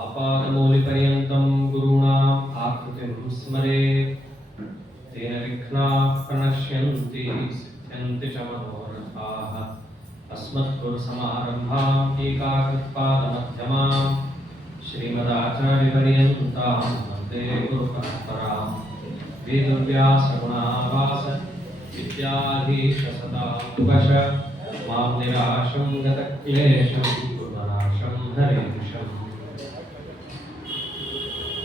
आपादमौलिपर्यन्तं गुरूणाम् आकृतिं स्मरेत् तेन विघ्नाः प्रणश्यन्ति सिद्ध्यन्ति च मनोरथाः अस्मद्गुरुसमारम्भां टीकाकृत्पादमध्यमां श्रीमदाचार्यपर्यन्तां वन्दे गुरुपरम्पराम् वेदव्यासगुणावास विद्याधीशसदामुपश मां निराशं गतक्लेशं गुरुनाशं हरेशम्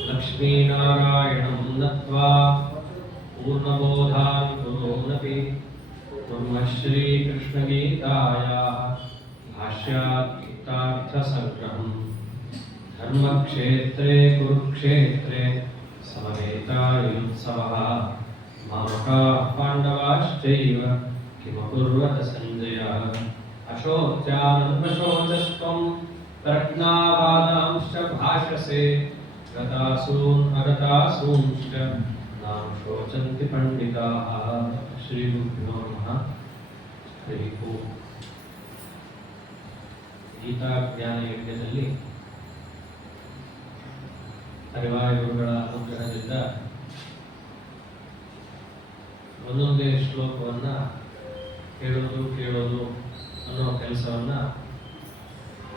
लक्ष्मीनारायणं नत्वा पूर्णबोधान् कुर्वन्नपि कुर्मः श्रीकृष्णगीतायाः भाष्यार्थसङ्ग्रहम् धर्मक्षेत्रे कुरुक्षेत्रे समवेतायुत्सवः मामकाः पाण्डवाश्चैव किमकुर्वत सञ्जयः अशोच्यानन्वशोचस्त्वं प्रज्ञावादांश्च भाषसे गतासून् अगतासूंश्च नाम शोचन्ति पंडिताः। श्रीगुरुभ्यो नमः। हरि ओಂ। ಗೀತಾ ಜ್ಞಾನ ಯಜ್ಞದಲ್ಲಿ ಹರಿವಾಯ ಗುರುಗಳ ಅನುಗ್ರಹದಿಂದ ಒಂದೊಂದೇ ಶ್ಲೋಕವನ್ನ ಹೇಳೋದು ಕೇಳೋದು ಅನ್ನೋ ಕೆಲಸವನ್ನ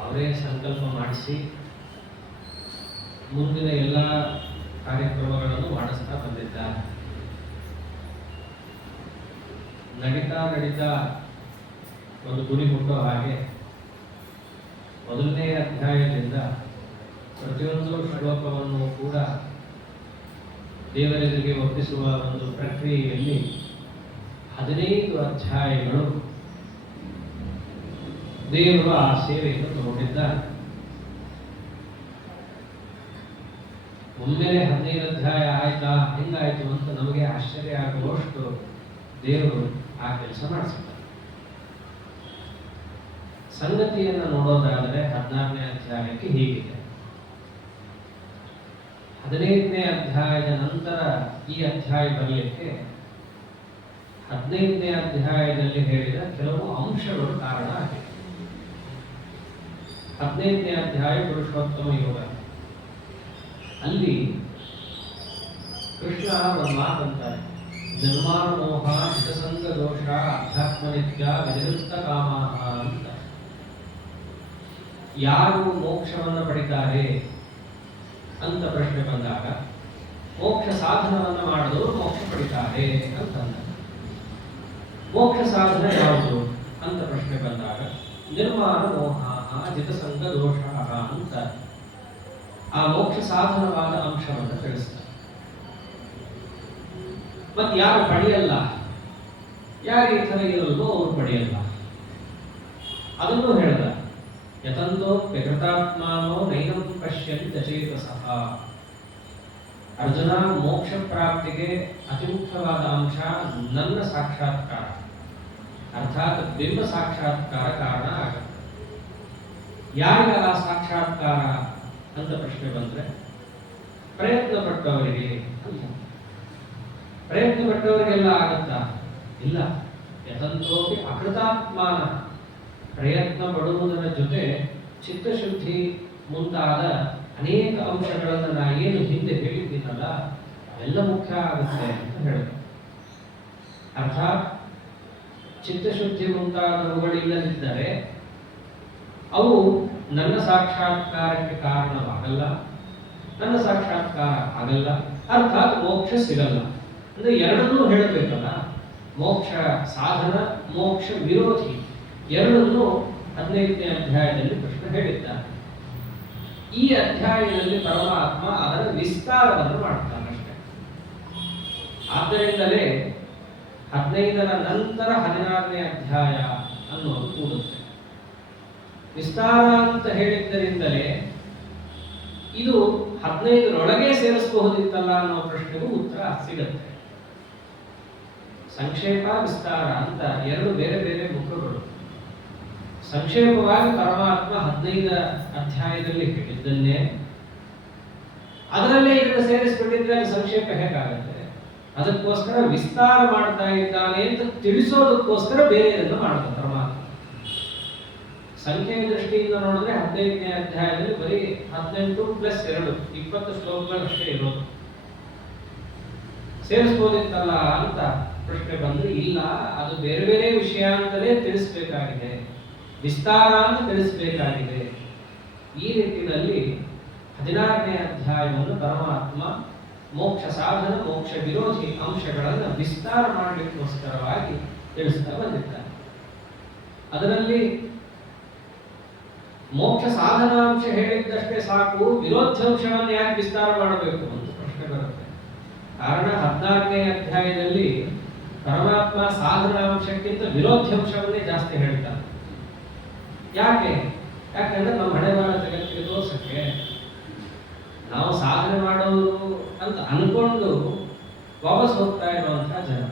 ಅವರೇ ಸಂಕಲ್ಪ ಮಾಡಿಸಿ ಮುಂದಿನ ಎಲ್ಲ ಕಾರ್ಯಕ್ರಮಗಳನ್ನು ಮಾಡಿಸ್ತಾ ಬಂದಿದ್ದಾರೆ. ನಡೀತಾ ಒಂದು ಗುರಿ ಮುಟ್ಟೋ ಹಾಗೆ ಮೊದಲನೇ ಅಧ್ಯಾಯದಿಂದ ಪ್ರತಿಯೊಂದು ಶ್ಲೋಕವನ್ನು ಕೂಡ ದೇವರೆದುರಿಗೆ ಒಪ್ಪಿಸುವ ಒಂದು ಪ್ರಕ್ರಿಯೆಯಲ್ಲಿ 15 ಅಧ್ಯಾಯಗಳು ದೇವರು ಆ ಸೇವೆಯನ್ನು ತಗೊಂಡಿದ್ದಾರೆ. ಒಮ್ಮೆಲೆ 15 ಅಧ್ಯಾಯ ಆಯ್ತಾ, ಹೆಂಗಾಯ್ತು ಅಂತ ನಮಗೆ ಆಶ್ಚರ್ಯ ಆಗುವಷ್ಟು ದೇವರು ಆ ಕೆಲಸ ಮಾಡಿಸಿದ್ದಾರೆ. ಸಂಗತಿಯನ್ನು ನೋಡೋದಾದರೆ 16ನೇ ಅಧ್ಯಾಯಕ್ಕೆ ಹೀಗಿದೆ. 15ನೇ ಅಧ್ಯಾಯದ ನಂತರ ಈ ಅಧ್ಯಾಯ ಬರಲಿಕ್ಕೆ 15ನೇ ಅಧ್ಯಾಯದಲ್ಲಿ ಹೇಳಿದ ಕೆಲವು ಅಂಶಗಳು ಕಾರಣ ಆಗಿದೆ. 15ನೇ ಅಧ್ಯಾಯ ಪುರುಷೋತ್ತಮ ಯೋಗ. ಅಲ್ಲಿ ಕೃಷ್ಣ ಒಂದು ಮಾತಂತಾರೆ, ನಿರ್ಮಾಣ ಮೋಹ ಹಿತಸಂಗ ದೋಷ ಅಧ್ಯಾತ್ಮ ನಿತ್ಯ ವಿನಿವೃತ್ತ ಕಾಮಾಹ ಅಂತ. ಯಾರು ಮೋಕ್ಷವನ್ನು ಪಡಿತಾರೆ ಅಂತ ಪ್ರಶ್ನೆ ಬಂದಾಗ ಮೋಕ್ಷ ಸಾಧನವನ್ನು ಮಾಡಿದವರು ಮೋಕ್ಷ ಪಡಿತಾರೆ ಅಂತಂದ. ಮೋಕ್ಷ ಸಾಧನ ಯಾವುದು ಅಂತ ಪ್ರಶ್ನೆ ಬಂದಾಗ ನಿರ್ಮಾಣ ಮೋಹ ಜಿತಸಂಗ ದೋಷ ಅಂತ ಆ ಮೋಕ್ಷ ಸಾಧನವಾದ ಅಂಶವನ್ನು ತಿಳಿಸ್ತಾರೆ. ಮತ್ತೆ ಯಾರು ಪಡೆಯಲ್ಲ, ಯಾರು ಈ ಥರ ಇರಲ್ವೋ ಅವರು ಪಡೆಯಲ್ಲ ಅದನ್ನು ಹೇಳ್ದ. ಯತಂತೋ ವ್ಯಕೃತಾತ್ಮಾನೋ ನೈನಂ ಪಶ್ಯಂತ ಚೇತಸಃ. ಅರ್ಜುನ, ಮೋಕ್ಷ ಪ್ರಾಪ್ತಿಗೆ ಅತಿ ಮುಖ್ಯವಾದ ಅಂಶ ನನ್ನ ಸಾಕ್ಷಾತ್ಕಾರ, ಅರ್ಥಾತ್ ಬಿಂಬ ಸಾಕ್ಷಾತ್ಕಾರ ಕಾರಣ ಆಗುತ್ತೆ. ಯಾರಿಗ ಆ ಸಾಕ್ಷಾತ್ಕಾರ ಅಂತ ಪ್ರಶ್ನೆ ಬಂದ್ರೆ ಪ್ರಯತ್ನ ಪಟ್ಟವರಿಗೆ ಅಲ್ಲ. ಪ್ರಯತ್ನ ಪಟ್ಟವರಿಗೆಲ್ಲ ಆಗತ್ತಾ? ಇಲ್ಲ. ಯತಂತೋಪಿ ಅಕೃತಾತ್ಮಾನ, ಪ್ರಯತ್ನ ಪಡುವುದರ ಜೊತೆ ಚಿತ್ತಶುದ್ಧಿ ಮುಂತಾದ ಅನೇಕ ಅಂಶಗಳನ್ನು ನಾ ಏನು ಹಿಂದೆ ಹೇಳಿದ್ದೀನಲ್ಲ ಅವೆಲ್ಲ ಮುಖ್ಯ ಆಗುತ್ತೆ ಅಂತ ಹೇಳಿದೆ. ಅರ್ಥಾತ್ ಚಿತ್ತಶುದ್ಧಿ ಮುಂತಾದವುಗಳಿಲ್ಲದಿದ್ದರೆ ಅವು ನನ್ನ ಸಾಕ್ಷಾತ್ಕಾರಕ್ಕೆ ಕಾರಣವಾಗಲ್ಲ, ನನ್ನ ಸಾಕ್ಷಾತ್ಕಾರ ಆಗಲ್ಲ, ಅರ್ಥಾತ್ ಮೋಕ್ಷ ಸಿಗಲ್ಲ. ಅಂದ್ರೆ ಎರಡನ್ನೂ ಹೇಳಬೇಕಲ್ಲ. ಮೋಕ್ಷ ಸಾಧನ, ಮೋಕ್ಷ ವಿರೋಧಿ ಎರಡನ್ನೂ 15ನೇ ಅಧ್ಯಾಯದಲ್ಲಿ ಕೃಷ್ಣ ಹೇಳಿದ್ದಾನೆ. ಈ ಅಧ್ಯಾಯದಲ್ಲಿ ಪರಮಾತ್ಮ ಅದರ ವಿಸ್ತಾರವನ್ನು ಮಾಡ್ತಾನಷ್ಟೆ. ಆದ್ದರಿಂದಲೇ 15ರ ನಂತರ 16ನೇ ಅಧ್ಯಾಯ ಅನ್ನೋದು ಕೂಡುತ್ತೆ. ವಿಸ್ತಾರ ಅಂತ ಹೇಳಿದ್ದರಿಂದಲೇ ಇದು 15ರೊಳಗೆ ಸೇರಿಸಬಹುದಿತ್ತಲ್ಲ ಅನ್ನೋ ಪ್ರಶ್ನೆಗೂ ಉತ್ತರ ಸಿಗುತ್ತೆ. ಸಂಕ್ಷೇಪ ವಿಸ್ತಾರ ಅಂತ ಎರಡು ಬೇರೆ ಬೇರೆ ಮುಖಗಳು. ಸಂಕ್ಷೇಪವಾಗಿ ಪರಮಾತ್ಮ 15 ಅಧ್ಯಾಯದಲ್ಲಿ ಹೇಳಿದ್ದನ್ನೇ ಅದರಲ್ಲೇ ಇದನ್ನು ಸೇರಿಸ್ಬಿಟ್ಟಿದ್ರೆ ಅದು ಸಂಕ್ಷೇಪ ಹೇಗಾಗುತ್ತೆ? ಅದಕ್ಕೋಸ್ಕರ ವಿಸ್ತಾರ ಮಾಡ್ತಾ ಇದ್ದಾನೆ ಅಂತ ತಿಳಿಸೋದಕ್ಕೋಸ್ಕರ ಬೇರೆಯನ್ನು ಮಾಡ್ತಾನೆ ಪರಮಾತ್ಮ. ಸಂಖ್ಯೆಯ ದೃಷ್ಟಿಯಿಂದ ನೋಡಿದ್ರೆ 15ನೇ ಅಧ್ಯಾಯದಲ್ಲಿ ಬರೀ 18 + 2 20 ಶ್ಲೋಕಗಳಷ್ಟೇ ಇರೋದು. ಸೇರಿಸ್ಬೋದಿತ್ತಲ್ಲ ಅಂತ ಪ್ರಶ್ನೆ ಬಂದ್ರೆ ಇಲ್ಲ, ಅದು ಬೇರೆ ಬೇರೆ ವಿಷಯ ಅಂತಲೇ ತಿಳಿಸಬೇಕಾಗಿದೆ, ವಿಸ್ತಾರ ಅಂತ ತಿಳಿಸಬೇಕಾಗಿದೆ. ಈ ನಿಟ್ಟಿನಲ್ಲಿ 16ನೇ ಅಧ್ಯಾಯವನ್ನು ಪರಮಾತ್ಮ ಮೋಕ್ಷ ಸಾಧನ ಮೋಕ್ಷ ವಿರೋಧಿ ಅಂಶಗಳನ್ನು ವಿಸ್ತಾರ ಮಾಡಲಿಕ್ಕೋಸ್ಕರವಾಗಿ ತಿಳಿಸ್ತಾ ಬಂದಿದ್ದಾನೆ. ಅದರಲ್ಲಿ ಮೋಕ್ಷ ಸಾಧನಾಂಶ ಹೇಳಿದ್ದಷ್ಟೇ ಸಾಕು, ವಿರೋಧಾಂಶವನ್ನು ಯಾಕೆ ವಿಸ್ತಾರ ಮಾಡಬೇಕು ಅಂತ ಪ್ರಶ್ನೆ ಬರುತ್ತೆ. ಕಾರಣ 14ನೇ ಅಧ್ಯಾಯದಲ್ಲಿ ಪರಮಾತ್ಮ ಸಾಧನಾಂಶಕ್ಕಿಂತ ವಿರೋಧಾಂಶವನ್ನೇ ಜಾಸ್ತಿ ಹೇಳ್ತಾನೆ. ಯಾಕೆಂದ್ರೆ ನಮ್ಮ ಹಣೆಬಾರ ಜಗತ್ತಿಗೆ ತೋರ್ಸಕ್ಕೆ ನಾವು ಸಾಧನೆ ಮಾಡೋದು ಅಂತ ಅನ್ಕೊಂಡು ವಾಪಸ್ ಹೋಗ್ತಾ ಇರುವಂತಹ ಜನ,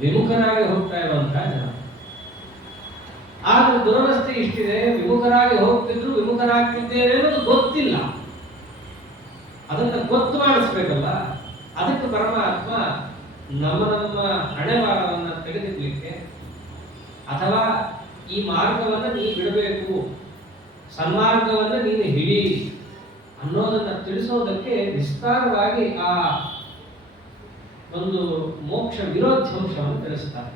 ವಿಮುಖರಾಗಿ ಹೋಗ್ತಾ ಇರುವಂತಹ ಜನ. ಆದ್ರೆ ದುರವಸ್ಥೆ ಇಷ್ಟಿದೆ, ವಿಮುಖರಾಗಿ ಹೋಗ್ತಿದ್ರು ವಿಮುಖರಾಗ್ತಿದ್ದೇವೆ ಅನ್ನೋದು ಗೊತ್ತಿಲ್ಲ. ಅದನ್ನ ಗೊತ್ತು ಮಾಡಿಸ್ಬೇಕಲ್ಲ. ಅದಕ್ಕೆ ಪರಮಾತ್ಮ ನಮ್ಮ ಹಣೆಬಾರವನ್ನ ತೆಗೆದಿಡ್ಲಿಕ್ಕೆ, ಅಥವಾ ಈ ಮಾರ್ಗವನ್ನ ನೀ ಬಿಡಬೇಕು, ಸನ್ಮಾರ್ಗವನ್ನ ನೀನು ಹಿಡಿ ಅನ್ನೋದನ್ನ ತಿಳಿಸೋದಕ್ಕೆ ವಿಸ್ತಾರವಾಗಿ ಆ ಒಂದು ಮೋಕ್ಷ ವಿರೋಧಾಂಶವನ್ನು ತಿಳಿಸ್ತಾರೆ.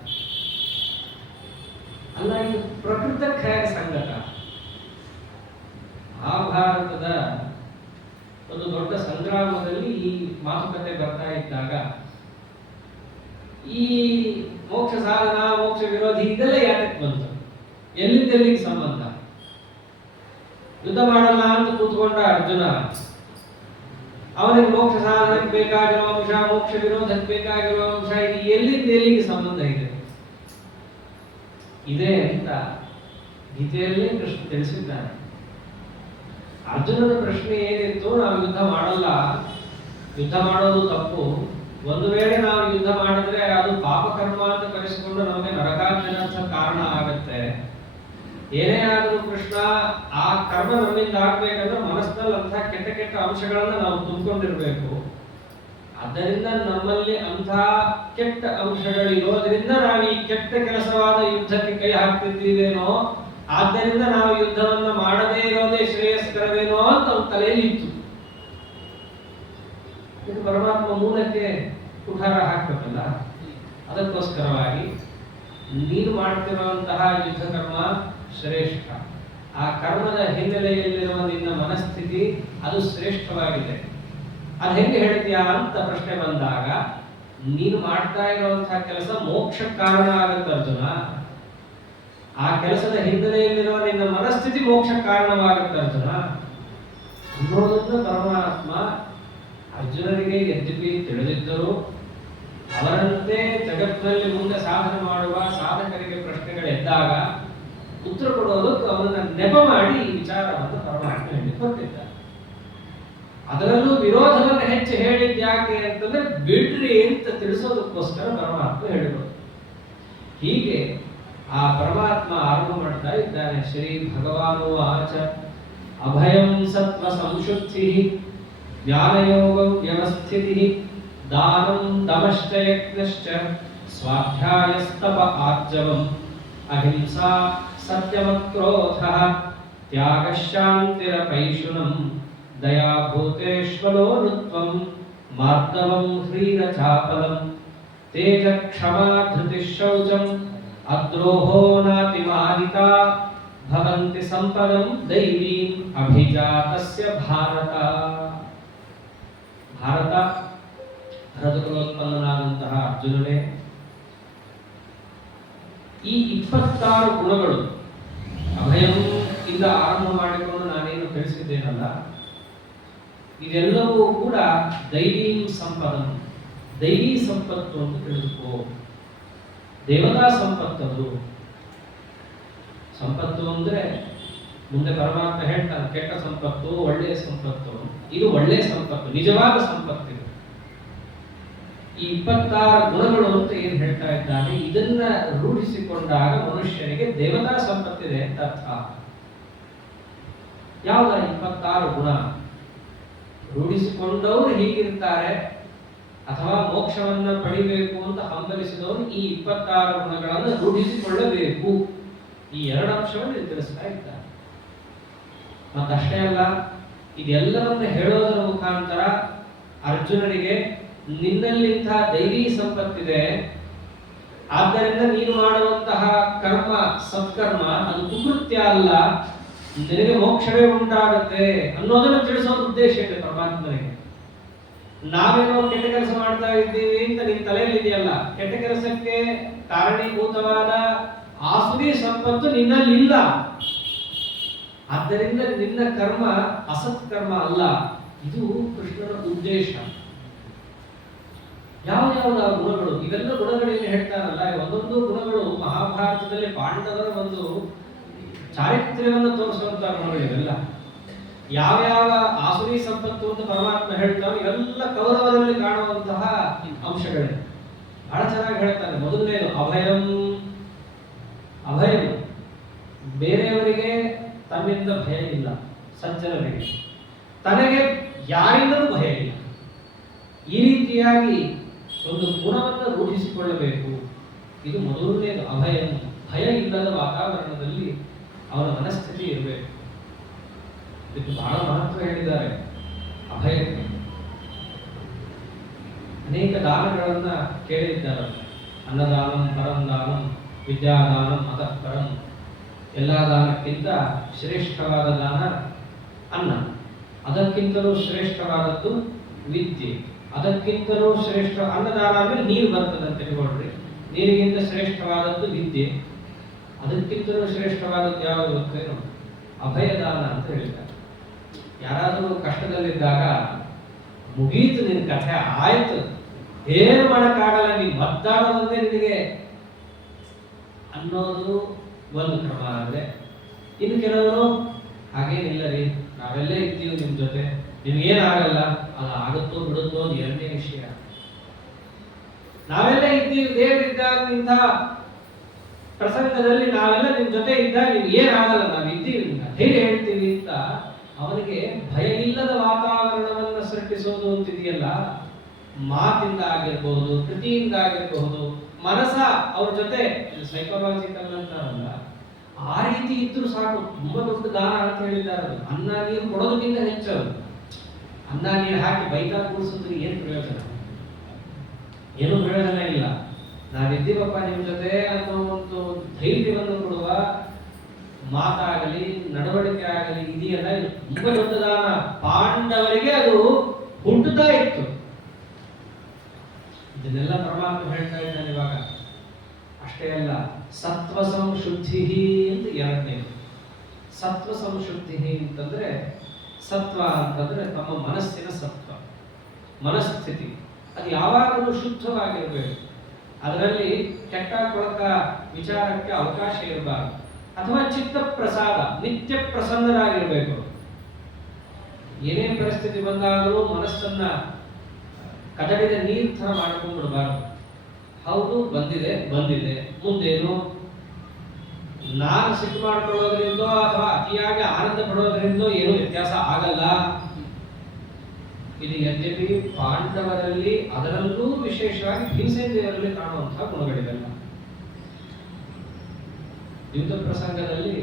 ಅಲ್ಲ, ಇದು ಪ್ರಕೃತ ಖಯ ಸಂಗತ. ಮಹಾಭಾರತದ ಒಂದು ದೊಡ್ಡ ಸಂಗ್ರಾಮದಲ್ಲಿ ಈ ಮಾತುಕತೆ ಬರ್ತಾ ಇದ್ದಾಗ ಈ ಮೋಕ್ಷ ಸಾಧನ ಮೋಕ್ಷ ವಿರೋಧಿ ಇದೆಲ್ಲ ಯಾಕೆ ಬಂತು? ಎಲ್ಲಿಂದೆಲ್ಲಿಗೆ ಸಂಬಂಧ? ಯುದ್ಧ ಮಾಡಲ್ಲ ಅಂತ ಕೂತ್ಕೊಂಡ ಅರ್ಜುನ, ಅವನಿಗೆ ಮೋಕ್ಷ ಸಾಧನಕ್ಕೆ ಬೇಕಾಗಿರೋ ಅಂಶ, ಮೋಕ್ಷ ವಿರೋಧಕ್ಕೆ ಬೇಕಾಗಿರೋ ಅಂಶ, ಇದು ಎಲ್ಲಿಂದ ಎಲ್ಲಿಗೆ ಸಂಬಂಧ ಇದೆ ಅಂತ ಗೀತೆಯಲ್ಲೇ ಕೃಷ್ಣ ತಿಳಿಸಿದ್ದಾನೆ. ಅರ್ಜುನನ ಪ್ರಶ್ನೆ ಏನಿತ್ತು, ನಾವು ಯುದ್ಧ ಮಾಡಲ್ಲ, ಯುದ್ಧ ಮಾಡೋದು ತಪ್ಪು, ಒಂದು ವೇಳೆ ನಾವು ಯುದ್ಧ ಮಾಡಿದ್ರೆ ಅದು ಪಾಪಕರ್ಮ ಅಂತ ಕರೆಸಿಕೊಂಡು ನಮಗೆ ನರಕಾಗ್ನಿಯಂಥ ಕಾರಣ ಆಗತ್ತೆ. ಏನೇ ಆದರೂ ಕೃಷ್ಣ, ಆ ಕರ್ಮ ನಮ್ಮಿಂದ ಆಗ್ಬೇಕಂದ್ರೆ ಮನಸ್ಸಿನಲ್ಲಿ ಅಂಥ ಕೆಟ್ಟ ಕೆಟ್ಟ ಅಂಶಗಳನ್ನ ನಾವು ತುಂಬಿಕೊಂಡಿರ್ಬೇಕು. ಆದ್ದರಿಂದ ನಮ್ಮಲ್ಲಿ ಅಂಥ ಕೆಟ್ಟ ಅಂಶಗಳಿರೋದ್ರಿಂದ ನಾವು ಈ ಕೆಟ್ಟ ಕೆಲಸವಾದ ಯುದ್ಧಕ್ಕೆ ಕೈ ಹಾಕ್ತಿದ್ದೀವೇನೋ, ಆದ್ದರಿಂದ ನಾವು ಯುದ್ಧವನ್ನ ಮಾಡದೇ ಇರೋದೇ ಶ್ರೇಯಸ್ಕರವೇನೋ ಅಂತ ಅವ್ರ ತಲೆಯಲ್ಲಿ ಇತ್ತು. ಇದು ಪರಮಾತ್ಮ ಮೂಲಕ್ಕೆ ಕುಠಾರ ಹಾಕ್ಬೇಕಲ್ಲ. ಅದಕ್ಕೋಸ್ಕರವಾಗಿ ನೀನು ಮಾಡ್ತಿರುವಂತಹ ಯುದ್ಧ ಕರ್ಮ ಶ್ರೇಷ್ಠ, ಆ ಕರ್ಮದ ಹಿನ್ನೆಲೆಯಲ್ಲಿರುವ ನಿನ್ನ ಮನಸ್ಥಿತಿ ಅದು ಶ್ರೇಷ್ಠವಾಗಿದೆ. ಅದು ಹೆಂಗೆ ಹೇಳ್ತೀಯಾ ಅಂತ ಪ್ರಶ್ನೆ ಬಂದಾಗ, ನೀನು ಮಾಡ್ತಾ ಇರುವಂತಹ ಕೆಲಸ ಮೋಕ್ಷಕ್ಕೆ ಕಾರಣ ಆಗುತ್ತೆ ಅರ್ಜುನ. ಆ ಕೆಲಸದ ಹಿನ್ನೆಲೆಯಲ್ಲಿರುವ ನಿನ್ನ ಮನಸ್ಥಿತಿ ಮೋಕ್ಷಕ್ಕೆ ಕಾರಣವಾಗುತ್ತೆ ಅರ್ಜುನ ಅನ್ನೋದನ್ನ ಪರಮಾತ್ಮ ಅರ್ಜುನರಿಗೆ ಯದ್ಯಪಿ ತಿಳಿದಿದ್ದರು, ಅವರಂತೆ ಜಗತ್ತಿನಲ್ಲಿ ಮುಂದೆ ಸಾಧನೆ ಮಾಡುವ ಸಾಧಕರಿಗೆ ಪ್ರಶ್ನೆಗಳೆದ್ದಾಗ ಉತ್ತರ ಕೊಡೋದಕ್ಕೆ ಅವರನ್ನ ನೆಪ ಮಾಡಿ ಈ ವಿಚಾರವನ್ನು ಪರಮಾತ್ಮ ಹೇಳಿ ಕೊಟ್ಟಿದ್ದಾರೆ. ಅದರಲ್ಲೂ ವಿರೋಧವನ್ನು ಹೆಚ್ಚು ಹೇಳಿದ್ ಯಾಕೆ ಅಂತಂದ್ರೆ ಬಿಡ್ರಿ ಅಂತ ತಿಳಿಸೋದಕ್ಕೋಸ್ಕರ ಪರಮಾತ್ಮ ಹೇಳಿದರು. ಹೀಗೆ ಆ ಪರಮಾತ್ಮ ಆರಂಭ ಮಾಡ್ತಾ ಇದ್ದಾನೆ. ಶ್ರೀ ಭಗವಾನು ಆಚ ಅಭಯಂ ಸತ್ವ ಸಂಶುದ್ಧಿ ಜ್ಞಾನಯೋಗಂ ವ್ಯವಸ್ಥಿತಿ ದಾನಂ ದಮಶ್ಚ ಯಜ್ಞಶ್ಚ ಸ್ವಾಧ್ಯಾಯಸ್ತಪ ಆರ್ಜವಂ ಅಹಿಂಸಾ ಸತ್ಯಮಕ್ರೋಧಃ ತ್ಯಾಗಶಾಂತಿರಪೈಶುನಂ ದಯಾ ಭೂತೇಶ್ವಲೋರುತ್ವಂ ಮಾರ್ದವಂ ಹ್ರೀರಚಾಪಲಂ ತೇಜ ಕ್ಷಮಾ ಧೃತಿ ಶೌಚಂ ಅದ್ರೋಹೋ ನಾತಿಮಾನಿತಾ ಭವಂತಿ ಸಂಪದಂ ದೈವೀಂ ಅಭಿಜಾತಸ್ಯ ಭಾರತ. ಭರತಕುಲೋತ್ಪನ್ನನಾದಂತಹ ಅರ್ಜುನನೇ, ಈ 26 ಗುಣಗಳು ಅಭಯಂ ಇಂದ ಆರಂಭ ಮಾಡಿಕೊಂಡು ನಾನೇನು ತಿಳಿಸಿದ್ದೇನಲ್ಲ, ಇದೆಲ್ಲವೂ ಕೂಡ ದೈವೀ ಸಂಪದಂ, ದೈವೀ ಸಂಪತ್ತು ಅಂತ ತಿಳಿದುಕೋ. ದೇವತಾ ಸಂಪತ್ತದು. ಸಂಪತ್ತು ಅಂದ್ರೆ ಮುಂದೆ ಪರಮಾತ್ಮ ಹೇಳ್ತಾನೆ, ಕೆಟ್ಟ ಸಂಪತ್ತು ಒಳ್ಳೆಯ ಸಂಪತ್ತು. ಇದು ಒಳ್ಳೆಯ ಸಂಪತ್ತು, ನಿಜವಾದ ಸಂಪತ್ತು. ಈ 26 ಗುಣಗಳು ಅಂತ ಏನ್ ಹೇಳ್ತಾ ಇದ್ದಾನೆ, ಇದನ್ನ ರೂಢಿಸಿಕೊಂಡಾಗ ಮನುಷ್ಯನಿಗೆ ದೇವತಾ ಸಂಪತ್ತಿದೆ ಅಂತ ಅರ್ಥ. ಯಾವ 26 ಗುಣ? ರೂಢಿಸಿಕೊಂಡವರು ಹೀಗಿರ್ತಾರೆ, ಅಥವಾ ಮೋಕ್ಷವನ್ನ ಪಡಿಬೇಕು ಅಂತ ಹಂಬಲಿಸಿದವರು ಈ 26 ಗುಣಗಳನ್ನು ರೂಢಿಸಿಕೊಳ್ಳಬೇಕು. ಈ 2 ಅಂಶವನ್ನು ತಿಳಿಸ್ತಾ ಇದ್ದಾರೆ. ಮತ್ತಷ್ಟೇ ಅಲ್ಲ, ಇದೆಲ್ಲವನ್ನ ಹೇಳೋದರ ಮುಖಾಂತರ ಅರ್ಜುನನಿಗೆ ನಿನ್ನಲ್ಲಿ ಇಂತಹ ದೈವಿ ಸಂಪತ್ತಿದೆ, ಆದ್ದರಿಂದ ನೀನು ಮಾಡುವಂತಹ ಕರ್ಮ ಸತ್ಕರ್ಮ ಅದು ಕುಕೃತ್ಯ ಅಲ್ಲ, ನಿನಗೆ ಮೋಕ್ಷವೇ ಉಂಟಾಗುತ್ತೆ ಅನ್ನೋದನ್ನು ತಿಳಿಸೋದು ಉದ್ದೇಶ ಇದೆ ಪರಮಾತ್ಮನಿಗೆ. ನಾವೇನೋ ಕೆಟ್ಟ ಕೆಲಸ ಮಾಡ್ತಾ ಇದ್ದೀವಿ ಅಂತ ನಿನ್ ತಲೆಯಲ್ಲಿ ಇದೆಯಲ್ಲ, ಕೆಟ್ಟ ಕೆಲಸಕ್ಕೆ ಕಾರಣೀಭೂತವಾದ ಆಸುರಿ ಸಂಪತ್ತು ನಿನ್ನಲ್ಲಿ ಇಲ್ಲ, ಆದ್ದರಿಂದ ನಿನ್ನ ಕರ್ಮ ಅಸತ್ ಕರ್ಮ ಅಲ್ಲ. ಇದು ಕೃಷ್ಣನ ಉದ್ದೇಶ. ಯಾವ ಗುಣಗಳು, ಇವೆಲ್ಲ ಗುಣಗಳೇನು ಹೇಳ್ತಾರಲ್ಲ, ಒಂದೊಂದು ಗುಣಗಳು ಮಹಾಭಾರತದಲ್ಲಿ ಪಾಂಡವರ ಒಂದು ಚಾರಿತ್ರ್ಯವನ್ನು ತೋರಿಸುವಂತ ಗುಣಗಳು ಇವೆಲ್ಲ. ಯಾವ್ಯಾವ ಆಸುರಿ ಸಂಪತ್ತು ಅಂತ ಪರಮಾತ್ಮ ಹೇಳ್ತಾನೆ, ಇವೆಲ್ಲ ಕೌರವರಲ್ಲಿ ಕಾಣುವಂತಹ ಅಂಶಗಳೇ. ಬಹಳ ಚೆನ್ನಾಗಿ ಹೇಳ್ತಾನೆ. ಮೊದಲನೇದು ಅಭಯಂ. ಅಭಯಂ, ಬೇರೆಯವರಿಗೆ ತನ್ನಿಂದ ಭಯ ಇಲ್ಲ, ಸಜ್ಜನರಿಗೆ ತನಗೆ ಯಾರಿಂದಲೂ ಭಯ ಇಲ್ಲ. ಈ ರೀತಿಯಾಗಿ ಒಂದು ಗುಣವನ್ನು ರೂಢಿಸಿಕೊಳ್ಳಬೇಕು. ಇದು ಮೊದಲನೇದು ಅಭಯಂ. ಭಯ ಇಲ್ಲದ ವಾತಾವರಣದಲ್ಲಿ ಅವನ ಮನಸ್ಥಿತಿ ಇರಬೇಕು. ಇದಕ್ಕೆ ಬಹಳ ಮಹತ್ವ ಹೇಳಿದ್ದಾರೆ ಅಭಯಕ್ಕೆ. ಅನೇಕ ದಾನಗಳನ್ನ ಕೇಳಿದ್ದಾರೆ. ಅನ್ನದಾನಂ ಪರಂ ದಾನಂ ವಿದ್ಯಾದಾನಂ ಅತಃ ಪರಂ. ಎಲ್ಲ ದಾನಕ್ಕಿಂತ ಶ್ರೇಷ್ಠವಾದ ದಾನ ಅನ್ನ, ಅದಕ್ಕಿಂತಲೂ ಶ್ರೇಷ್ಠವಾದದ್ದು ವಿದ್ಯೆ, ಅದಕ್ಕಿಂತಲೂ ಶ್ರೇಷ್ಠ ಅನ್ನದಾನ ಅಂದ್ರೆ ನೀರು ಬರ್ತದೆ ಅಂತ ತಿಳ್ಕೊಳ್ರಿ. ನೀರಿಗಿಂತ ಶ್ರೇಷ್ಠವಾದದ್ದು ವಿದ್ಯೆ, ಅದಕ್ಕಿಂತಲೂ ಶ್ರೇಷ್ಠವಾದದ್ದು ಯಾವುದು ಗೊತ್ತೇನು? ಅಭಯದಾನ ಅಂತ ಹೇಳಿದ್ದಾರೆ. ಯಾರಾದರೂ ಕಷ್ಟದಲ್ಲಿದ್ದಾಗ ಮುಗೀತು ನಿನ್ನ ಕಥೆ ಆಯ್ತು, ಏನು ಮಾಡಕ್ಕಾಗಲ್ಲ, ನೀನು ಮದ್ದಾಡೋದಂತೆ ನಿನಗೆ ಅನ್ನೋದು ಒಂದು ಕ್ರಮ ಆದ್ರೆ, ಇನ್ನು ಕೆಲವರು ಹಾಗೇನಿಲ್ಲ ರೀ, ನಾವೆಲ್ಲ ಇರ್ತೀವಿ ನಿಮ್ ಜೊತೆ, ನಿಮ್ಗೇನಾಗಲ್ಲ, ಅದು ಆಗುತ್ತೋ ಬಿಡುತ್ತೋ ಅದು ಎರಡನೇ ವಿಷಯ. ನಾವೆಲ್ಲ ಇದ್ದೀವಿ, ದೇವರಿದ್ದಾಗ ಇಂಥ ಪ್ರಸಂಗದಲ್ಲಿ ನಾವೆಲ್ಲ ನಿಮ್ ಜೊತೆ ಇದ್ದಾಗ ನಿಮ್ಗೆ ಏನಾಗಲ್ಲ, ನಾವು ಇದ್ದೀವಿ, ಧೈರ್ಯ ಹೇಳ್ತೀವಿ ಅಂತ ಅವನಿಗೆ ಭಯ ಇಲ್ಲದ ವಾತಾವರಣವನ್ನ ಸೃಷ್ಟಿಸೋದು ಅಂತಿದೆಯಲ್ಲ, ಮಾತಿಂದ ಆಗಿರ್ಬಹುದು, ಕೃತಿಯಿಂದ ಆಗಿರಬಹುದು, ಮನಸ ಅವ್ರ ಜೊತೆ ಸೈಕಾಲಜಿಕಲ್ ಅಂತಾರಲ್ಲ, ಆ ರೀತಿ ಇದ್ರೂ ಸಾಕು. ತುಂಬಾ ದೊಡ್ಡ ದಾನ ಅಂತ ಹೇಳಿದ್ದಾರೆ. ಅನ್ನ ನೀರು ಕೊಡೋದಕ್ಕಿಂತ ಹೆಚ್ಚದು. ಅನ್ನ ನೀರು ಹಾಕಿ ಬೈತಾ ಕೂಡಿಸೋದ್ರಿಗೆ ಏನು ಪ್ರಯೋಜನ? ಏನು ಪ್ರಯೋಜನ ಇಲ್ಲ. ನಾವಿದ್ದೀವಪ್ಪ ನಿಮ್ಮ ಜೊತೆ ಅನ್ನೋ ಒಂದು ಧೈರ್ಯವನ್ನು ಕೊಡುವ ಮಾತಾಗಲಿ ನಡವಳಿಕೆ ಆಗಲಿ ಇದೆಯಲ್ಲ, ಇದು ತುಂಬಾ ದೊಡ್ಡ ದಾನ. ಪಾಂಡವರಿಗೆ ಅದು ಹುಟ್ಟುತ್ತಾ ಇತ್ತು. ಇದನ್ನೆಲ್ಲ ಪರಮಾತ್ಮ ಹೇಳ್ತಾ ಇದ್ದಾನೆ ಇವಾಗ. ಅಷ್ಟೇ ಅಲ್ಲ, ಸತ್ವ ಸಂಶುದ್ಧಿ ಅಂತ ಎರಡನೇದು. ಸತ್ವ ಸಂಶುದ್ಧಿ ಅಂತಂದ್ರೆ, ಸತ್ವ ಅಂತಂದ್ರೆ ತಮ್ಮ ಮನಸ್ಸಿನ ಸತ್ವ, ಮನಸ್ಥಿತಿ ಅದು ಯಾವಾಗಲೂ ಶುದ್ಧವಾಗಿರ್ಬೇಕು. ಅದರಲ್ಲಿ ಕೆಟ್ಟ ಕೊಳಕ ವಿಚಾರಕ್ಕೆ ಅವಕಾಶ ಇರಬಾರದು. ಅಥವಾ ಚಿತ್ತ ಪ್ರಸಾದ, ನಿತ್ಯ ಪ್ರಸನ್ನರಾಗಿರ್ಬೇಕು. ಏನೇ ಪರಿಸ್ಥಿತಿ ಬಂದಾಗಲೂ ಮನಸ್ಸನ್ನ ಕದಡಿದ ನೀರ್ ತರ ಮಾಡ್ಕೊಂಡ್ಬಿಡಬಾರದು. ಹೌದು, ಬಂದಿದೆ ಮುಂದೇನು, ನಾನು ಸಿಟ್ಟು ಮಾಡ್ಕೊಳ್ಳೋದ್ರಿಂದ ಅಥವಾ ಅತಿಯಾಗಿ ಆನಂದ ಪಡೋದ್ರಿಂದ ಏನೂ ವ್ಯತ್ಯಾಸ ಆಗಲ್ಲ. ಇದು ಯದ್ಯಪಿ ಪಾಂಡವರಲ್ಲಿ, ಅದರಲ್ಲೂ ವಿಶೇಷವಾಗಿ ಭೀಮಸೇನರಲ್ಲಿ ಕಾಣುವಂತಹ ಗುಣಗಳಿವೆಲ್ಲ. ಯುದ್ಧ ಪ್ರಸಂಗದಲ್ಲಿ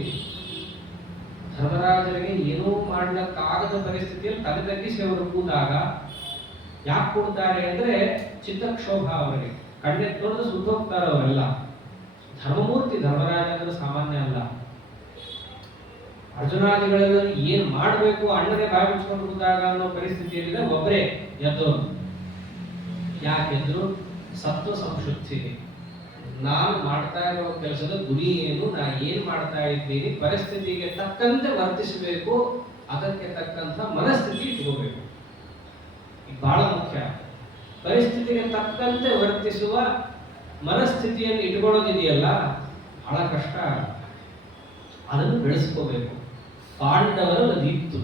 ಧರ್ಮರಾಜರಿಗೆ ಏನೂ ಮಾಡಲಿಕ್ಕಾಗದ ಪರಿಸ್ಥಿತಿಯಲ್ಲಿ ತಲೆ ತಗ್ಗಿಸಿ ಅವರು ಕೂತಾಗ, ಯಾಕೆ ಕೂಡ್ತಾರೆ ಅಂದ್ರೆ ಚಿತ್ತಕ್ಷೋಭ ಅವರಿಗೆ, ಕಣ್ಣೆತ್ತೋದು ಸುಟ್ಟೋಗ್ತಾರೆ ಅವರೆಲ್ಲ. ಧರ್ಮಮೂರ್ತಿ ಧರ್ಮರಾಜ ಅಂದ್ರೆ ಸಾಮಾನ್ಯ ಅಲ್ಲ. ಅರ್ಜುನಾದಿಗಳೆಲ್ಲ ಏನ್ ಮಾಡಬೇಕು, ಅಣ್ಣನೇ ಬಾಯಿ ಮುಚ್ಕೊಂಡು ಕೂತಾಗ ಅನ್ನೋ ಪರಿಸ್ಥಿತಿಯಲ್ಲಿದೆ. ಒಬ್ಬರೇ ಎದ್ದೋರು. ಯಾಕೆಂದ್ರು ಸತ್ವ ಸಂಶುದ್ಧಿ. ನಾನು ಮಾಡ್ತಾ ಇರೋ ಕೆಲಸದ ಗುರಿ ಏನು, ನಾ ಏನ್ ಮಾಡ್ತಾ ಇದ್ದೀನಿ, ಪರಿಸ್ಥಿತಿಗೆ ತಕ್ಕಂತೆ ವರ್ತಿಸಬೇಕು, ಅದಕ್ಕೆ ತಕ್ಕಂತ ಮನಸ್ಥಿತಿ ಇಟ್ಕೋಬೇಕು. ಇದು ಬಹಳ ಮುಖ್ಯ. ಪರಿಸ್ಥಿತಿಗೆ ತಕ್ಕಂತೆ ವರ್ತಿಸುವ ಮನಸ್ಥಿತಿಯನ್ನು ಇಟ್ಕೊಳ್ಳೋದಿದೆಯಲ್ಲ, ಬಹಳ ಕಷ್ಟ. ಅದನ್ನು ಬೆಳೆಸ್ಕೋಬೇಕು. ಪಾಂಡವರು ಅದಿತ್ತು,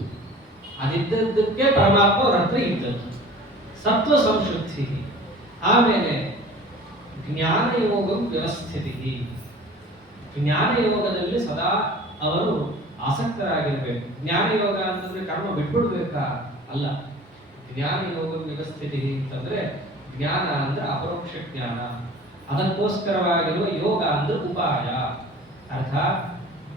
ಅದಿದ್ದದ್ದಕ್ಕೆ ಪರಮಾತ್ಮ ಅವ್ರ ಹತ್ರ ಇದ್ದದ್ದು. ಸತ್ವ ಸಂಶುದ್ಧಿ. ಆಮೇಲೆ ಜ್ಞಾನಯೋಗಂ ವ್ಯವಸ್ಥಿತಿ. ಜ್ಞಾನಯೋಗದಲ್ಲಿ ಸದಾ ಅವರು ಆಸಕ್ತರಾಗಿರ್ಬೇಕು. ಜ್ಞಾನಯೋಗ ಅಂತಂದ್ರೆ ಕರ್ಮ ಬಿಟ್ಬಿಡ್ಬೇಕಾ? ಅಲ್ಲ. ಜ್ಞಾನಯೋಗ ವ್ಯವಸ್ಥಿತಿ ಅಂತಂದ್ರೆ ಜ್ಞಾನ ಅಂದ್ರೆ ಅಪರೋಕ್ಷ ಜ್ಞಾನ, ಅದಕ್ಕೋಸ್ಕರವಾಗಿರುವ ಯೋಗ ಅಂದ್ರೆ ಉಪಾಯ. ಅರ್ಥಾತ್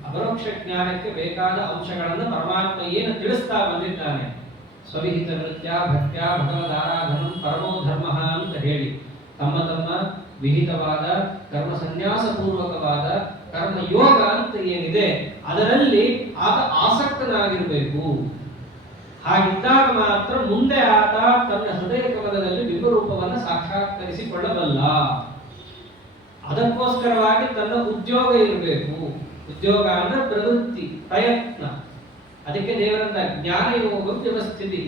ಅಪರೋಕ್ಷ ಜ್ಞಾನಕ್ಕೆ ಬೇಕಾದ ಅಂಶಗಳನ್ನು ಪರಮಾತ್ಮ ಏನು ತಿಳಿಸ್ತಾ ಬಂದಿದ್ದಾನೆ, ಸ್ವವಿಹಿತ ನೃತ್ಯ ಭಕ್ತ್ಯ ಭಗವದಾರಾಧನ ಪರಮೋ ಧರ್ಮ ಅಂತ ಹೇಳಿ ತಮ್ಮ ತಮ್ಮ ವಿಹಿತವಾದ ಕರ್ಮ ಸನ್ಯಾಸ ಪೂರ್ವಕವಾದ ಕರ್ಮ ಯೋಗ ಅಂತ ಏನಿದೆ ಅದರಲ್ಲಿ ಆತ ಆಸಕ್ತನಾಗಿರಬೇಕು. ಹಾಗಿದ್ದಾಗ ಮಾತ್ರ ಮುಂದೆ ಆತ ತನ್ನ ಹೃದಯ ಕಮಲದಲ್ಲಿ ಬಿಂಬರೂಪವನ್ನು ಸಾಕ್ಷಾತ್ಕರಿಸಿಕೊಳ್ಳಬಲ್ಲ. ಅದಕ್ಕೋಸ್ಕರವಾಗಿ ತನ್ನ ಉದ್ಯೋಗ ಇರಬೇಕು. ಉದ್ಯೋಗ ಅಂದ್ರೆ ಪ್ರವೃತ್ತಿ, ಪ್ರಯತ್ನ. ಅದಕ್ಕೆ ದೇವರಂತ ಜ್ಞಾನಯೋಗ ವ್ಯವಸ್ಥಿತಿ.